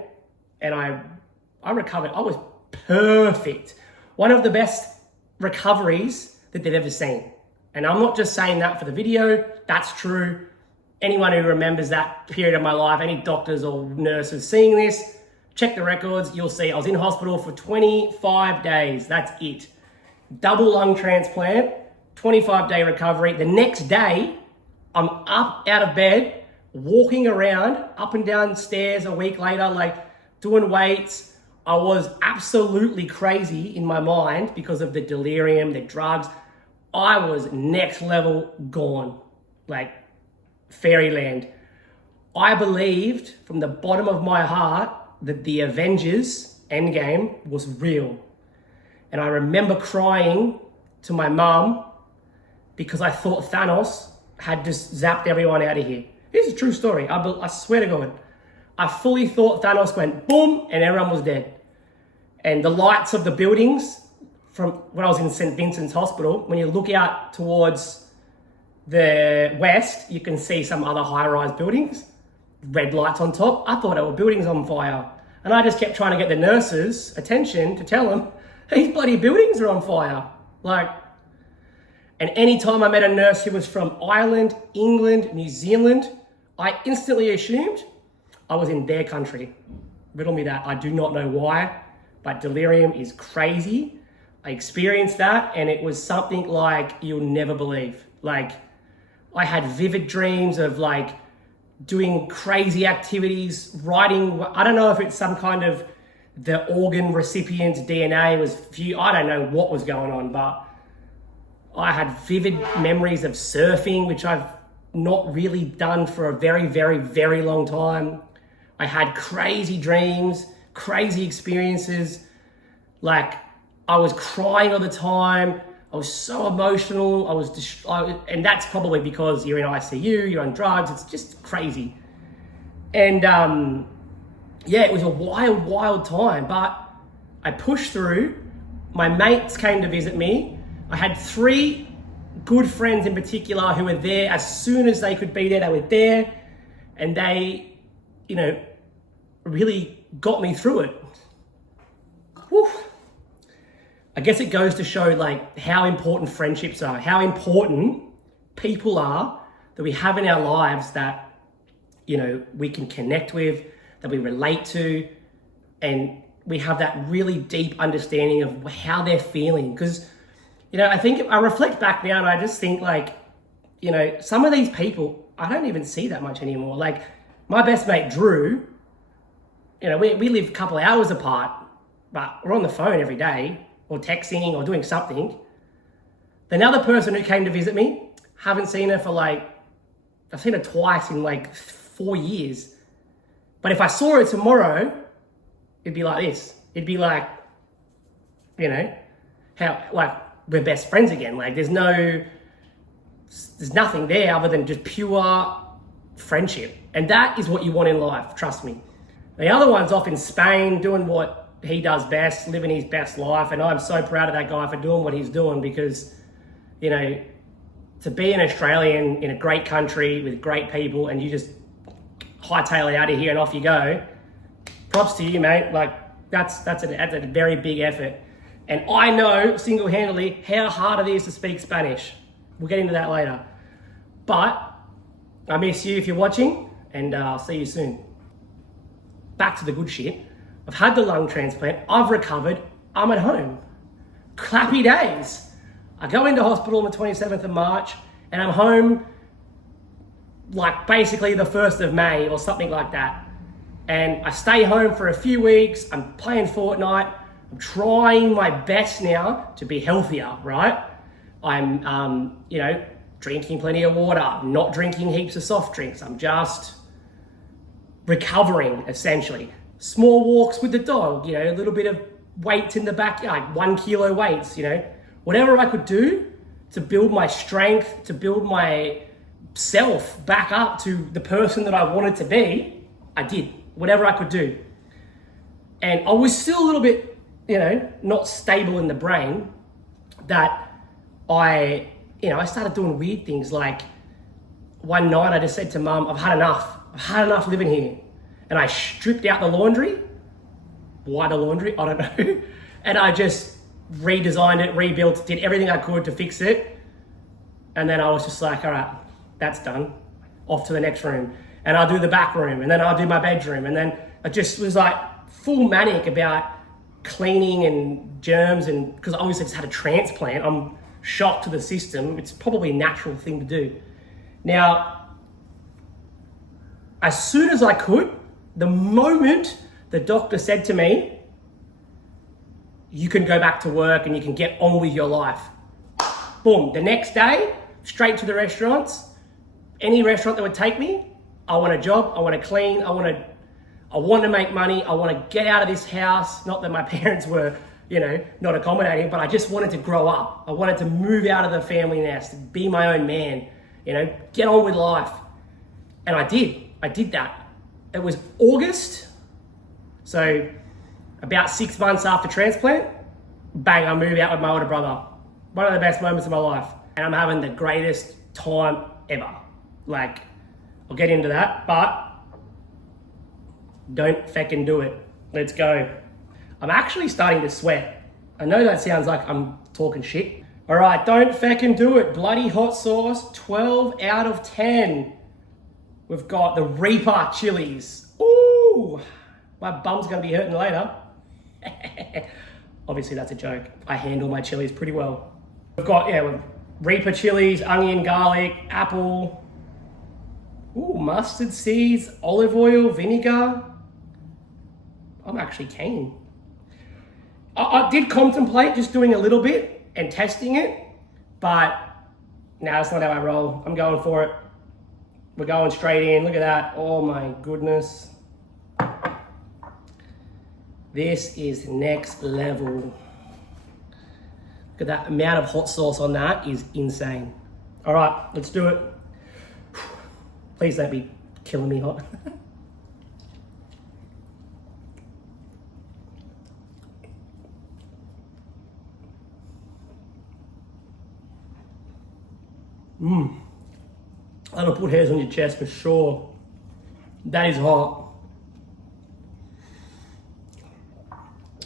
and I recovered. I was perfect. One of the best recoveries that they've ever seen. And I'm not just saying that for the video, that's true. Anyone who remembers that period of my life, any doctors or nurses seeing this, check the records, you'll see I was in hospital for 25 days, that's it. Double lung transplant, 25-day recovery. The next day, I'm up out of bed, walking around, up and down stairs a week later, like doing weights. I was absolutely crazy in my mind because of the delirium, the drugs. I was next level gone, like fairyland. I believed from the bottom of my heart that the Avengers Endgame was real. And I remember crying to my mum because I thought Thanos had just zapped everyone out of here. This is a true story. I swear to God. I fully thought Thanos went boom and everyone was dead. And the lights of the buildings from when I was in St. Vincent's Hospital, when you look out towards the west, you can see some other high-rise buildings, red lights on top. I thought it were buildings on fire. And I just kept trying to get the nurses' attention to tell them, these bloody buildings are on fire. And anytime I met a nurse who was from Ireland, England, New Zealand, I instantly assumed I was in their country. Riddle me that. I do not know why, but delirium is crazy. I experienced that and it was something like you'll never believe. I had vivid dreams of doing crazy activities, writing. I don't know if it's some kind of the organ recipient's DNA was few. I don't know what was going on, but I had vivid memories of surfing, which I've not really done for a very, very, very long time. I had crazy dreams, crazy experiences. I was crying all the time. I was so emotional. And that's probably because you're in ICU, you're on drugs. It's just crazy. And it was a wild, wild time, but I pushed through. My mates came to visit me. I had 3 good friends in particular who were there as soon as they could be there. They were there and they, really got me through it. Whew. I guess it goes to show how important friendships are, how important people are that we have in our lives that, we can connect with, that we relate to, and we have that really deep understanding of how they're feeling. Because, I think I reflect back now and I just think some of these people, I don't even see that much anymore. My best mate, Drew, we live a couple of hours apart, but we're on the phone every day or texting or doing something. The other person who came to visit me, haven't seen her for I've seen her twice in 4 years. But if I saw her tomorrow, it'd be like this. It'd be how, we're best friends again. There's nothing there other than just pure friendship. And that is what you want in life, trust me. The other one's off in Spain doing what he does best, living his best life. And I'm so proud of that guy for doing what he's doing because, to be an Australian in a great country with great people and you just hightail it out of here and off you go, props to you, mate. That's a very big effort. And I know single-handedly how hard it is to speak Spanish. We'll get into that later. But I miss you if you're watching, and I'll see you soon. Back to the good shit. I've had the lung transplant. I've recovered. I'm at home. Clappy days. I go into hospital on the 27th of March, and I'm home basically the 1st of May or something like that. And I stay home for a few weeks. I'm playing Fortnite. I'm trying my best now to be healthier, right? I'm, drinking plenty of water, not drinking heaps of soft drinks. I'm just recovering, essentially. Small walks with the dog, a little bit of weights in the backyard, 1 kilo weights, whatever I could do to build my strength, to build my self back up to the person that I wanted to be, I did whatever I could do. And I was still a little bit, not stable in the brain, that I started doing weird things. Like one night I just said to Mum, I've had enough living here. And I stripped out the laundry. Why the laundry? I don't know. And I just redesigned it, rebuilt, did everything I could to fix it. And then I was just like, all right, that's done. Off to the next room. And I'll do the back room, and then I'll do my bedroom. And then I just was like full manic about cleaning and germs, and because I obviously just had a transplant, I'm shocked to the system. It's probably a natural thing to do. Now, as soon as I could, the moment the doctor said to me, you can go back to work and you can get on with your life. Boom, the next day, straight to the restaurants. Any restaurant that would take me, I want a job, I want to clean, I want to make money, I want to get out of this house. Not that my parents were, not accommodating, but I just wanted to grow up. I wanted to move out of the family nest, be my own man, get on with life. And I did that. It was August, so about 6 months after transplant, bang, I moved out with my older brother. One of the best moments of my life. And I'm having the greatest time ever. Like, I'll get into that, but don't feckin' do it. Let's go. I'm actually starting to sweat. I know that sounds like I'm talking shit. All right, don't feckin' do it. Bloody hot sauce, 12 out of 10. We've got the Reaper chilies. Ooh, my bum's gonna be hurting later. Obviously that's a joke. I handle my chilies pretty well. We've got, Reaper chilies, onion, garlic, apple, mustard seeds, olive oil, vinegar. I'm actually keen. I did contemplate just doing a little bit and testing it, but that's not how I roll. I'm going for it. We're going straight in. Look at that. Oh my goodness. This is next level. Look at that amount of hot sauce on that is insane. All right, let's do it. Please don't be killing me hot. That'll put hairs on your chest for sure. That is hot.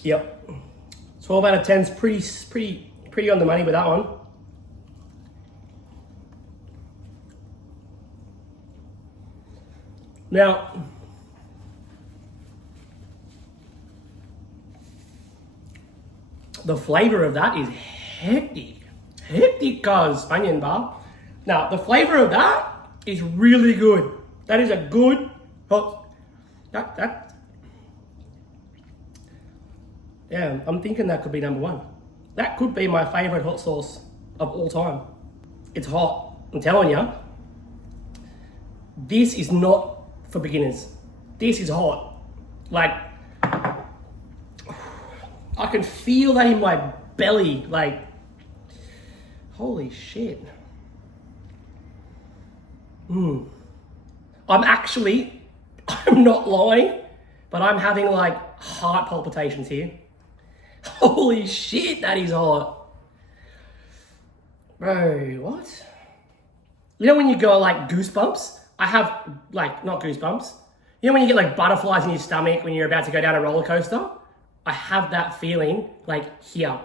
Yep. 12 out of 10 is pretty on the money with that one. Now, the flavor of that is hectic. Hectic cuz onion bar. Now, the flavor of that is really good. That is a good hot. Yeah, I'm thinking that could be number one. That could be my favorite hot sauce of all time. It's hot. I'm telling you. This is not for beginners. This is hot. Like, I can feel that in my belly. Like, holy shit. I'm not lying, but I'm having like heart palpitations here. Holy shit, that is hot. Bro, what? You know when you go like goosebumps? I have like, not goosebumps. You know when you get like butterflies in your stomach when you're about to go down a roller coaster? I have that feeling like here.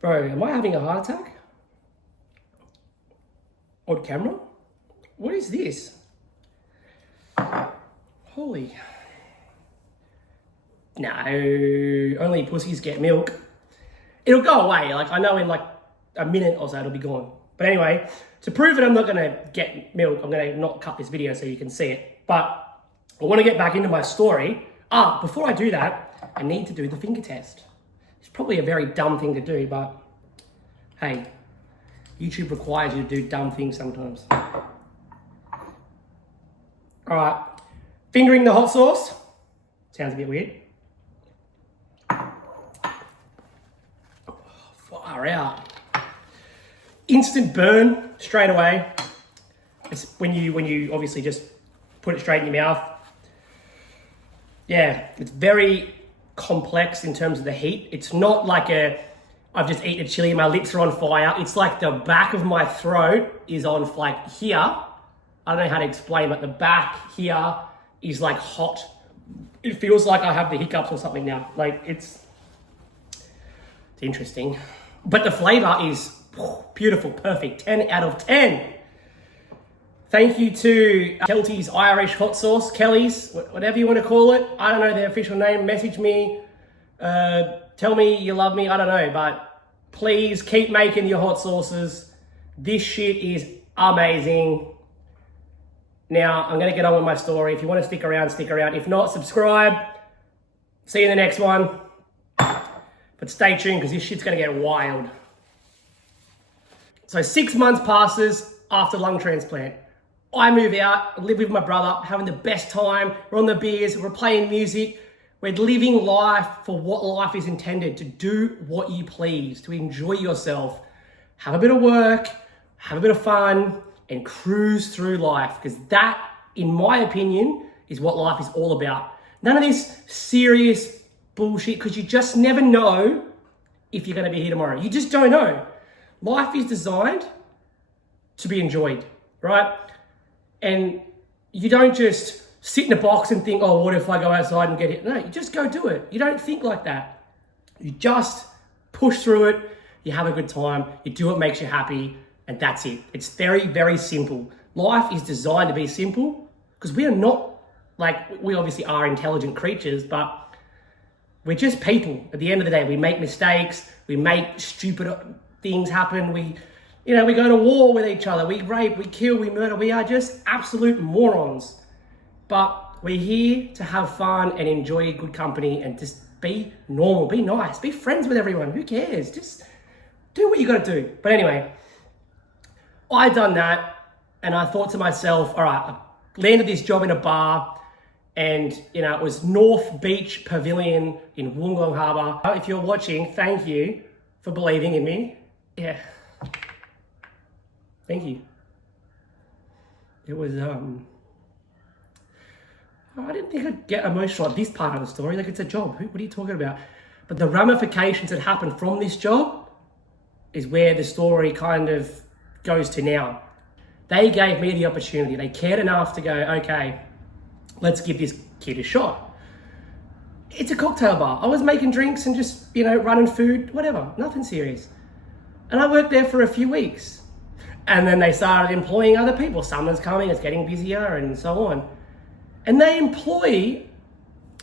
Bro, am I having a heart attack? On camera? What is this? Holy. No, only pussies get milk. It'll go away. Like, I know in like a minute or so it'll be gone. But anyway, to prove that I'm not gonna get milk, I'm gonna not cut this video so you can see it. But I wanna get back into my story. Before I do that, I need to do the finger test. It's probably a very dumb thing to do, but hey, YouTube requires you to do dumb things sometimes. All right, fingering the hot sauce. Sounds a bit weird. Far out. instant burn straight away. It's when you obviously just put it straight in your mouth. Yeah, it's very complex in terms of the heat. It's not like I've just eaten a chili and my lips are on fire. It's like the back of my throat is on like here. I don't know how to explain, but the back here is like hot. It feels like I have the hiccups or something now. Like it's interesting. But the flavor is beautiful, perfect, 10 out of 10. Thank you to Kelty's Irish Hot Sauce, Kelly's, whatever you want to call it. I don't know their official name. Message me, tell me you love me. I don't know, but please keep making your hot sauces. This shit is amazing. Now, I'm going to get on with my story. If you want to stick around, stick around. If not, subscribe. See you in the next one. But stay tuned because this shit's going to get wild. So 6 months passes after lung transplant. I move out, live with my brother, having the best time. We're on the beers, we're playing music. We're living life for what life is intended, to do what you please, to enjoy yourself, have a bit of work, have a bit of fun, and cruise through life. Because that, in my opinion, is what life is all about. None of this serious bullshit, because you just never know if you're going to be here tomorrow. You just don't know. Life is designed to be enjoyed, right? And you don't just sit in a box and think, oh, what if I go outside and get hit? No, you just go do it. You don't think like that. You just push through it. You have a good time. You do what makes you happy. And that's it. It's very, very simple. Life is designed to be simple because we are not like, we obviously are intelligent creatures, but we're just people. At the end of the day, we make mistakes. We make stupid things happen. We go to war with each other. We rape, we kill, we murder. We are just absolute morons. But we're here to have fun and enjoy good company and just be normal, be nice, be friends with everyone. Who cares? Just do what you got to do. But anyway, I done that and I thought to myself, all right, I landed this job in a bar and, it was North Beach Pavilion in Wollongong Harbour. If you're watching, thank you for believing in me. Yeah. Thank you. It was, I didn't think I'd get emotional at this part of the story. Like, it's a job. What are you talking about? But the ramifications that happened from this job is where the story kind of goes to now. They gave me the opportunity. They cared enough to go, okay, let's give this kid a shot. It's a cocktail bar. I was making drinks and just, running food, whatever, nothing serious. And I worked there for a few weeks. And then they started employing other people. Summer's coming, it's getting busier and so on. And they employ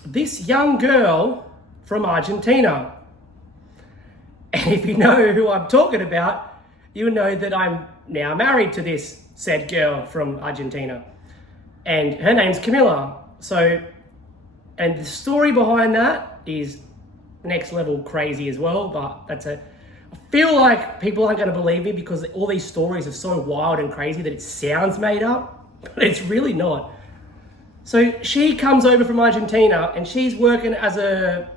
this young girl from Argentina. And if you know who I'm talking about, you know that I'm now married to this said girl from Argentina. And her name's Camilla. And the story behind that is next level crazy as well, but I feel like people aren't going to believe me because all these stories are so wild and crazy that it sounds made up, but it's really not. So she comes over from Argentina and she's working as a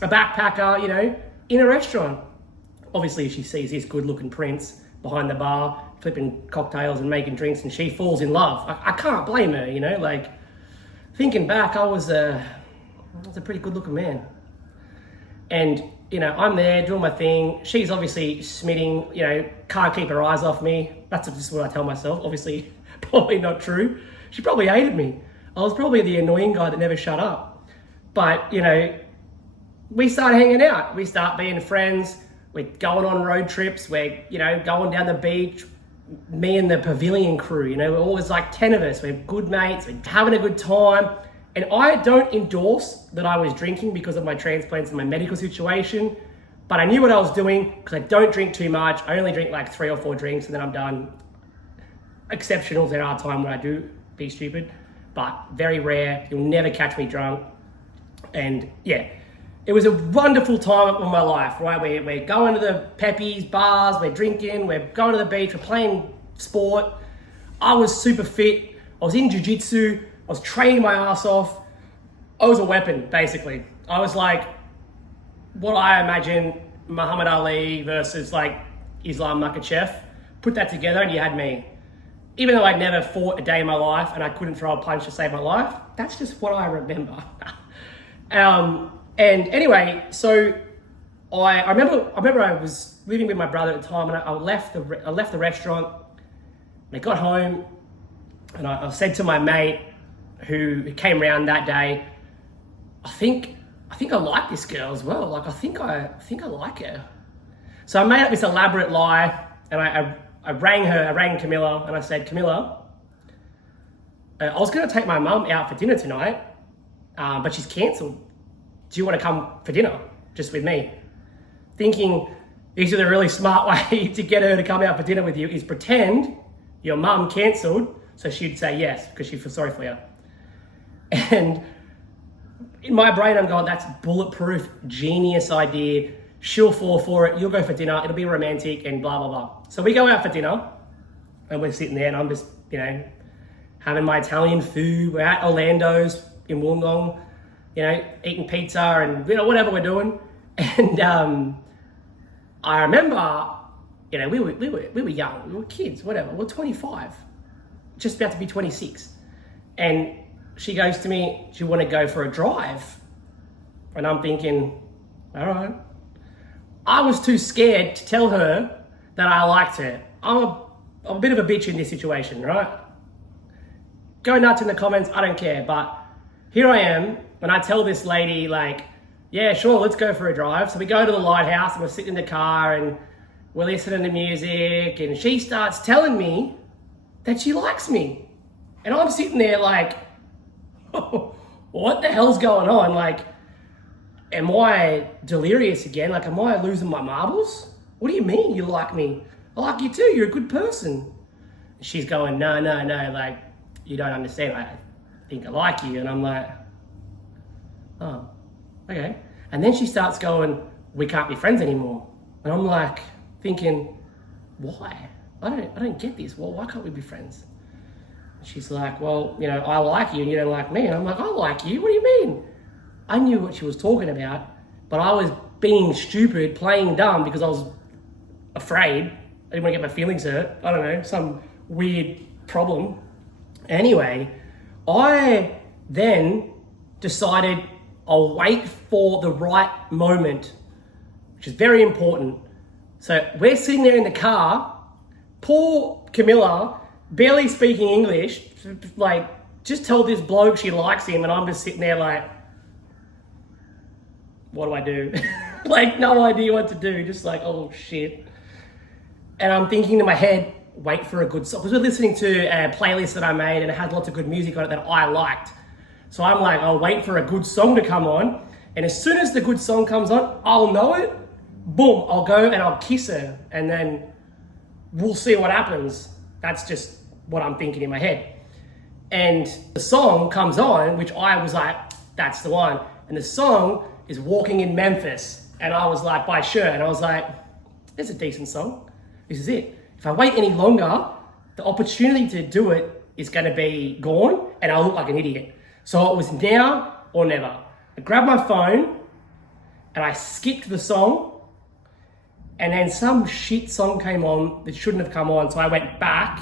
backpacker, in a restaurant. Obviously, she sees this good-looking prince behind the bar, flipping cocktails and making drinks, and she falls in love. I can't blame her, like, thinking back, I was a pretty good-looking man. And, I'm there doing my thing. She's obviously smitting, can't keep her eyes off me. That's just what I tell myself. Obviously, probably not true. She probably hated me. I was probably the annoying guy that never shut up. But, we start hanging out. We start being friends. We're going on road trips. We're, going down the beach. Me and the pavilion crew, we're always like 10 of us. We're good mates. We're having a good time. And I don't endorse that I was drinking because of my transplants and my medical situation, but I knew what I was doing because I don't drink too much. I only drink like 3 or 4 drinks and then I'm done. Exceptionals, there are times when I do be stupid, but very rare. You'll never catch me drunk. And yeah, it was a wonderful time of my life, right? We're going to the peppies, bars, we're drinking, we're going to the beach, we're playing sport. I was super fit. I was in jiu-jitsu. I was training my ass off. I was a weapon, basically. I was like what I imagine Muhammad Ali versus like Islam Makhachev, put that together and you had me. Even though I'd never fought a day in my life and I couldn't throw a punch to save my life, that's just what I remember. And anyway, so I remember I was living with my brother at the time, and I left the restaurant. And I got home, and I said to my mate who came around that day, I think I like this girl as well. Like I think I like her. So I made up this elaborate lie, and I rang Camilla, and I said, Camilla, I was going to take my mum out for dinner tonight, but she's cancelled. Do you want to come for dinner just with me? Thinking this is a really smart way to get her to come out for dinner with you is pretend your mum cancelled, so she'd say yes because she feels sorry for you. And in my brain, I'm going, that's bulletproof, genius idea. She'll fall for it. You'll go for dinner. It'll be romantic and blah, blah, blah. So we go out for dinner and we're sitting there and I'm just, having my Italian food. We're at Orlando's in Wollongong, eating pizza and, whatever we're doing. And I remember, we were young. We were kids, whatever. We were 25, just about to be 26. And she goes to me, do you want to go for a drive? And I'm thinking, all right. I was too scared to tell her that I liked her. I'm a bit of a bitch in this situation, right? Go nuts in the comments, I don't care. But here I am, and I tell this lady, yeah, sure, let's go for a drive. So we go to the lighthouse, and we're sitting in the car, and we're listening to music, and she starts telling me that she likes me. And I'm sitting there what the hell's going on? Am I delirious again? Am I losing my marbles? What do you mean you like me? I like you too, you're a good person. She's going, no, you don't understand. I think I like you. And I'm like, oh, okay. And then she starts going, we can't be friends anymore. And I'm thinking, why? I don't get this. Well, why can't we be friends? She's like, well, I like you and you don't like me. And I'm like, I like you? What do you mean? I knew what she was talking about, but I was being stupid, playing dumb because I was afraid. I didn't want to get my feelings hurt. I don't know, some weird problem. Anyway, I then decided I'll wait for the right moment, which is very important. So we're sitting there in the car, poor Camilla, barely speaking English, just told this bloke she likes him, and I'm just sitting there what do I do? No idea what to do, just oh shit. And I'm thinking in my head, wait for a good song, because we're listening to a playlist that I made and it had lots of good music on it that I liked. So I'm I'll wait for a good song to come on, and as soon as the good song comes on, I'll know it, boom, I'll go and I'll kiss her, and then we'll see what happens. That's just what I'm thinking in my head. And the song comes on, which I was that's the one. And the song is Walking in Memphis. And I was by Cher, and I was it's a decent song. This is it. If I wait any longer, the opportunity to do it is going to be gone, and I'll look like an idiot. So it was now or never. I grabbed my phone, and I skipped the song, and then some shit song came on that shouldn't have come on, so I went back,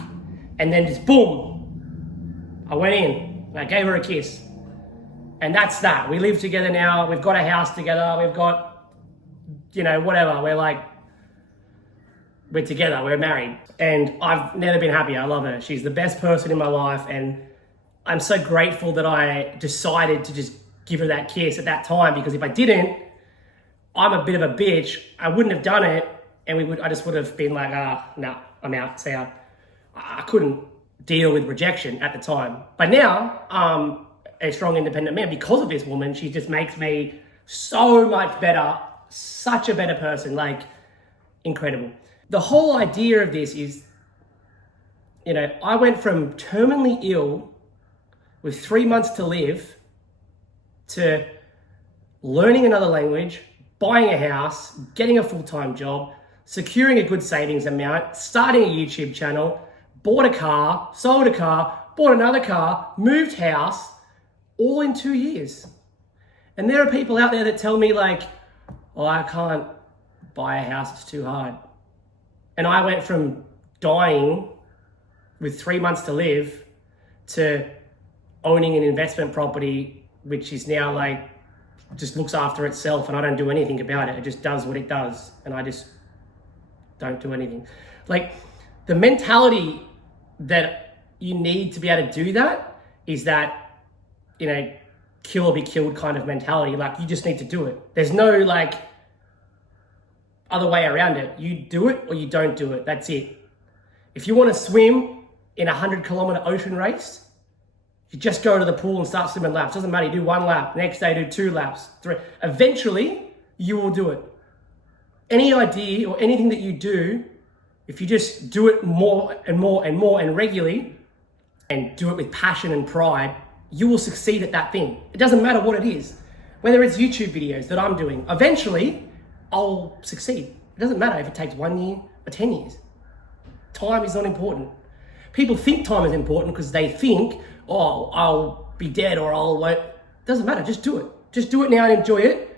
and then just boom, I went in, and I gave her a kiss. And that's that. We live together now. We've got a house together. We've got, whatever. We're together. We're married. And I've never been happier. I love her. She's the best person in my life. And I'm so grateful that I decided to just give her that kiss at that time, because if I didn't, I'm a bit of a bitch. I wouldn't have done it. And I just would have been no, I'm out. See ya. I couldn't deal with rejection at the time. But now, a strong independent man because of this woman. She just makes me so much better, such a better person, incredible. The whole idea of this is, I went from terminally ill with 3 months to live to learning another language, buying a house, getting a full-time job, securing a good savings amount, starting a YouTube channel, bought a car, sold a car, bought another car, moved house, all in 2 years. And there are people out there that tell me I can't buy a house, it's too hard. And I went from dying with 3 months to live to owning an investment property, which is now like, just looks after itself and I don't do anything about it. It just does what it does and I just don't do anything. Like, the mentality that you need to be able to do that is that, you know, kill or be killed kind of mentality. Like, you just need to do it. There's no like other way around it. You do it or you don't do it. That's it. If you want to swim in a 100-kilometer ocean race, you just go to the pool and start swimming laps. Doesn't matter. You do 1 lap. Next day, do 2 laps, 3. Eventually, you will do it. Any idea or anything that you do, if you just do it more and more and more and regularly and do it with passion and pride, you will succeed at that thing. It doesn't matter what it is. Whether it's YouTube videos that I'm doing, eventually I'll succeed. It doesn't matter if it takes 1 year or 10 years. Time is not important. People think time is important because they think, oh, I'll be dead or I'll won't. Doesn't matter, just do it. Just do it now and enjoy it.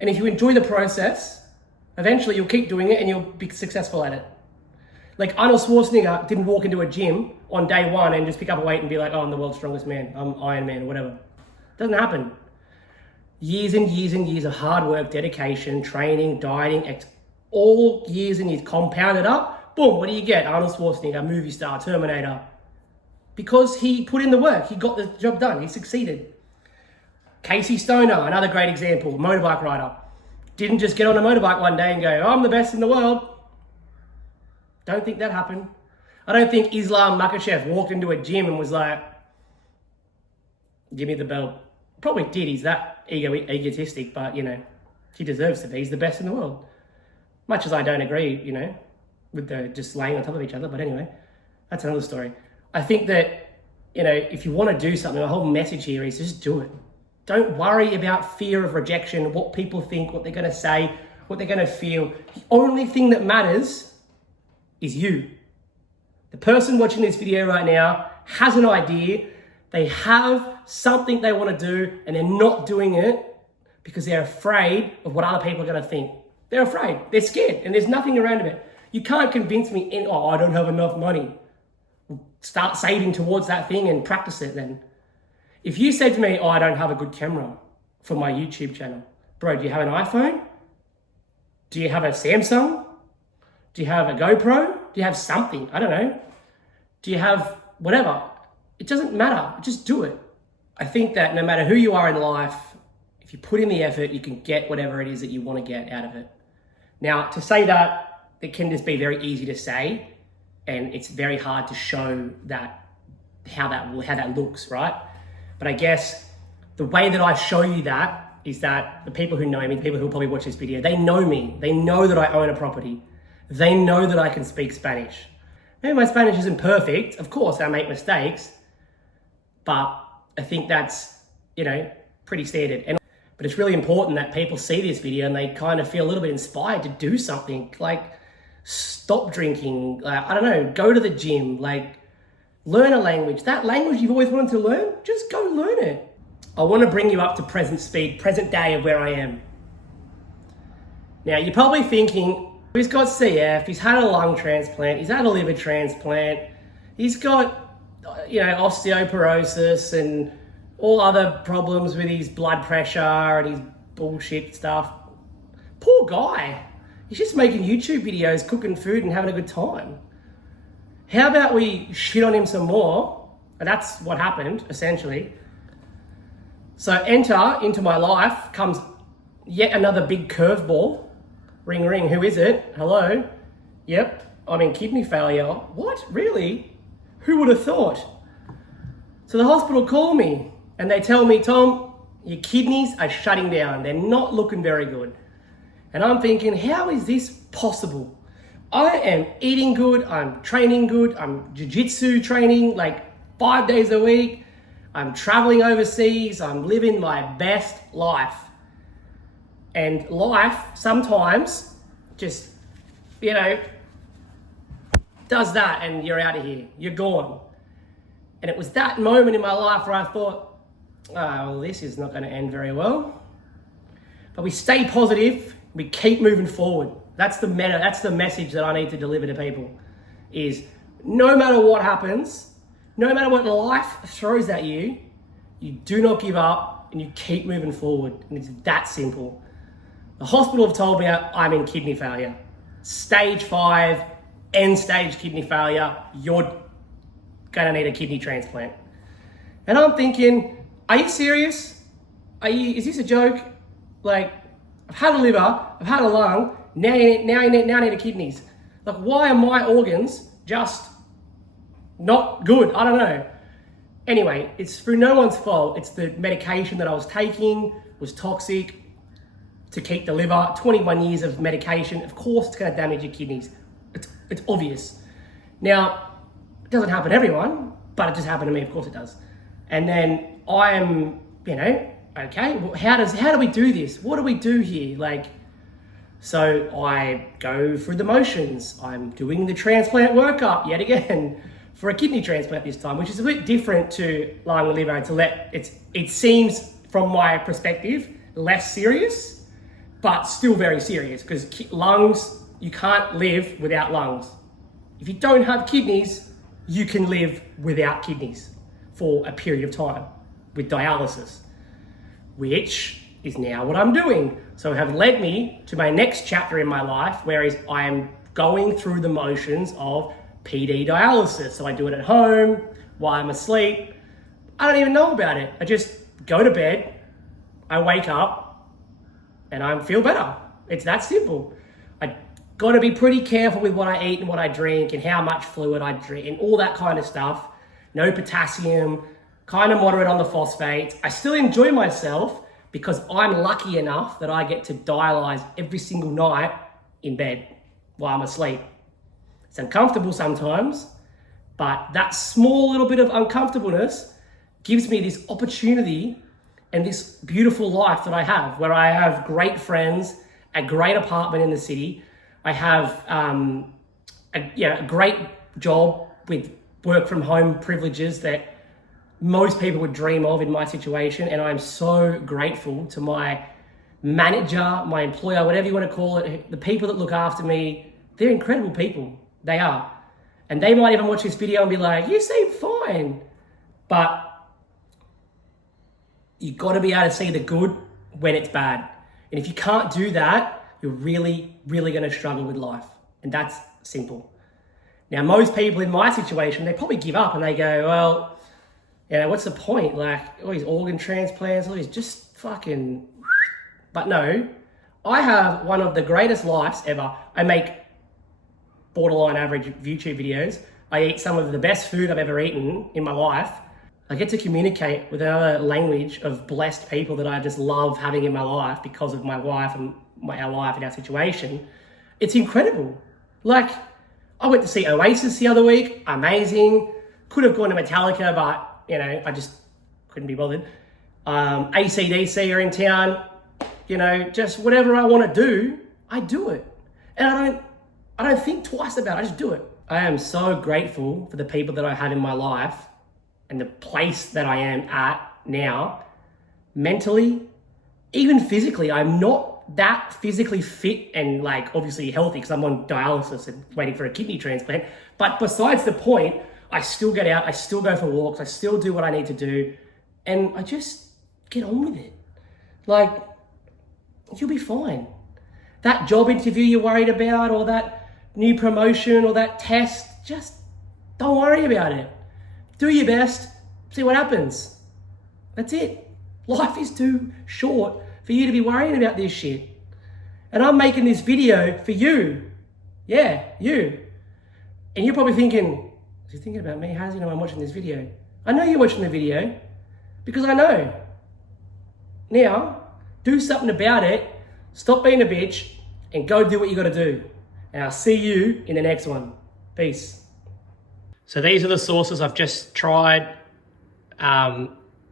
And if you enjoy the process, eventually you'll keep doing it and you'll be successful at it. Like, Arnold Schwarzenegger didn't walk into a gym on day 1 and just pick up a weight and be like, oh, I'm the world's strongest man, I'm Iron Man or whatever. Doesn't happen. Years and years and years of hard work, dedication, training, dieting, all years and years compounded up. Boom, what do you get? Arnold Schwarzenegger, movie star, Terminator. Because he put in the work, he got the job done, he succeeded. Casey Stoner, another great example, motorbike rider. Didn't just get on a motorbike one day and go, I'm the best in the world. Don't think that happened. I don't think Islam Makhachev walked into a gym and was like, give me the belt. Probably did, he's that egotistic, but you know, he deserves to be, he's the best in the world. Much as I don't agree, you know, with the just laying on top of each other, but anyway, that's another story. I think that, you know, if you want to do something, the whole message here is just do it. Don't worry about fear of rejection, what people think, what they're going to say, what they're going to feel. The only thing that matters is you. The person watching this video right now has an idea, they have something they want to do and they're not doing it because they're afraid of what other people are going to think. They're afraid, they're scared, and there's nothing around it. You can't convince me, oh, I don't have enough money. Start saving towards that thing and practice it then. If you said to me, oh, I don't have a good camera for my YouTube channel. Bro, do you have an iPhone? Do you have a Samsung? Do you have a GoPro? Do you have something? I don't know. Do you have whatever? It doesn't matter. Just do it. I think that no matter who you are in life, if you put in the effort, you can get whatever it is that you want to get out of it. Now, to say that, it can just be very easy to say, and it's very hard to show that how that looks, right? But I guess the way that I show you that is that the people who know me, the people who will probably watch this video, they know me. They know that I own a property. They know that I can speak Spanish. Maybe my Spanish isn't perfect. Of course, I make mistakes. But I think that's, you know, pretty standard. But it's really important that people see this video and they kind of feel a little bit inspired to do something. Like, stop drinking. I don't know, go to the gym. Like, learn a language. That language you've always wanted to learn, just go learn it. I want to bring you up to present speed, present day of where I am. Now, you're probably thinking, he's got CF, he's had a lung transplant, he's had a liver transplant, he's got, you know, osteoporosis and all other problems with his blood pressure and his bullshit stuff. Poor guy. He's just making YouTube videos, cooking food and having a good time. How about we shit on him some more? And that's what happened, essentially. So enter into my life comes yet another big curveball. Ring, ring, who is it? Hello? Yep, I'm in kidney failure. What, really? Who would have thought? So the hospital call me and they tell me, Tom, your kidneys are shutting down. They're not looking very good. And I'm thinking, how is this possible? I am eating good, I'm training good, I'm jiu-jitsu training like 5 days a week. I'm traveling overseas, I'm living my best life. And life sometimes just, you know, does that and you're out of here, you're gone. And it was that moment in my life where I thought, oh, well, this is not going to end very well. But we stay positive, we keep moving forward. That's the message that I need to deliver to people. is no matter what happens, no matter what life throws at you, you do not give up and you keep moving forward. And it's that simple. The hospital have told me I'm in kidney failure. Stage 5, end stage kidney failure. You're gonna need a kidney transplant. And I'm thinking, are you serious? Is this a joke? Like, I've had a liver, I've had a lung, now I need a kidneys. Like, why are my organs just not good? I don't know. Anyway, it's through no one's fault. It's the medication that I was taking was toxic to keep the liver. 21 years of medication, of course it's gonna damage your kidneys. It's obvious. Now, it doesn't happen to everyone, but it just happened to me, of course it does. And then I'm, okay, well, how do we do this? What do we do here? Like, so I go through the motions. I'm doing the transplant workup yet again for a kidney transplant this time, which is a bit different to lung, liver, and it seems from my perspective less serious, but still very serious because lungs, you can't live without lungs. If you don't have kidneys, you can live without kidneys for a period of time with dialysis, which is now what I'm doing. So it have led me to my next chapter in my life, whereas I am going through the motions of PD dialysis. So I do it at home while I'm asleep. I don't even know about it. I just go to bed, I wake up, and I feel better. It's that simple. I gotta be pretty careful with what I eat and what I drink and how much fluid I drink and all that kind of stuff. No potassium, kind of moderate on the phosphates. I still enjoy myself because I'm lucky enough that I get to dialyze every single night in bed while I'm asleep. It's uncomfortable sometimes, but that small little bit of uncomfortableness gives me this opportunity and this beautiful life that I have, where I have great friends, a great apartment in the city. I have a great job with work from home privileges that most people would dream of in my situation. And I'm so grateful to my manager, my employer, whatever you want to call it, the people that look after me. They're incredible people. They are. And they might even watch this video and be like, you seem fine. But you've got to be able to see the good when it's bad. And if you can't do that, you're really, really going to struggle with life. And that's simple. Now, most people in my situation, they probably give up and they go, well, what's the point? Like, all these organ transplants, all these just fucking... But no, I have one of the greatest lives ever. I make borderline average YouTube videos. I eat some of the best food I've ever eaten in my life. I get to communicate with another language of blessed people that I just love having in my life because of my wife and our life and our situation. It's incredible. Like, I went to see Oasis the other week, amazing. Could have gone to Metallica, but I just couldn't be bothered. AC/DC are in town. Just whatever I want to do, I do it. And I don't think twice about it, I just do it. I am so grateful for the people that I have in my life and the place that I am at now, mentally, even physically. I'm not that physically fit and obviously healthy because I'm on dialysis and waiting for a kidney transplant. But besides the point, I still get out, I still go for walks, I still do what I need to do, and I just get on with it. You'll be fine. That job interview you're worried about, or that new promotion, or that test, just don't worry about it. Do your best, see what happens. That's it. Life is too short for you to be worrying about this shit. And I'm making this video for you. Yeah, you. And you're probably thinking, is he thinking about me? How does he know I'm watching this video? I know you're watching the video because I know. Now, do something about it. Stop being a bitch and go do what you got to do. And I'll see you in the next one. Peace. So these are the sauces I've just tried.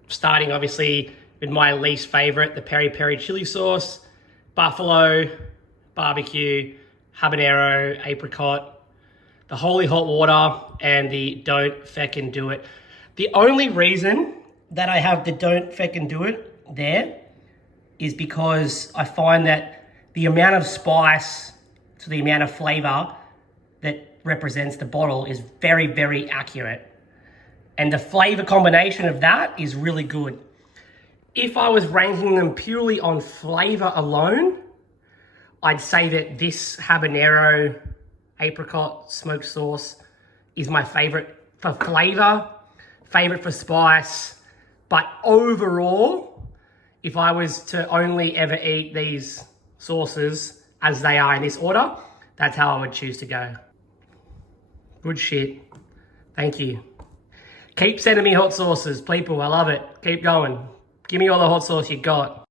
Starting obviously with my least favorite, the peri peri chili sauce, buffalo, barbecue, habanero, apricot, the holy hot water, and the don't feckin' do it. The only reason that I have the don't feckin' do it there is because I find that the amount of spice to the amount of flavor that represents the bottle is very, very accurate. And the flavor combination of that is really good. If I was ranking them purely on flavor alone, I'd say that this habanero apricot smoked sauce is my favorite for flavor, favorite for spice. But overall, if I was to only ever eat these sauces as they are in this order, that's how I would choose to go. Good shit. Thank you. Keep sending me hot sauces, people. I love it. Keep going. Give me all the hot sauce you got.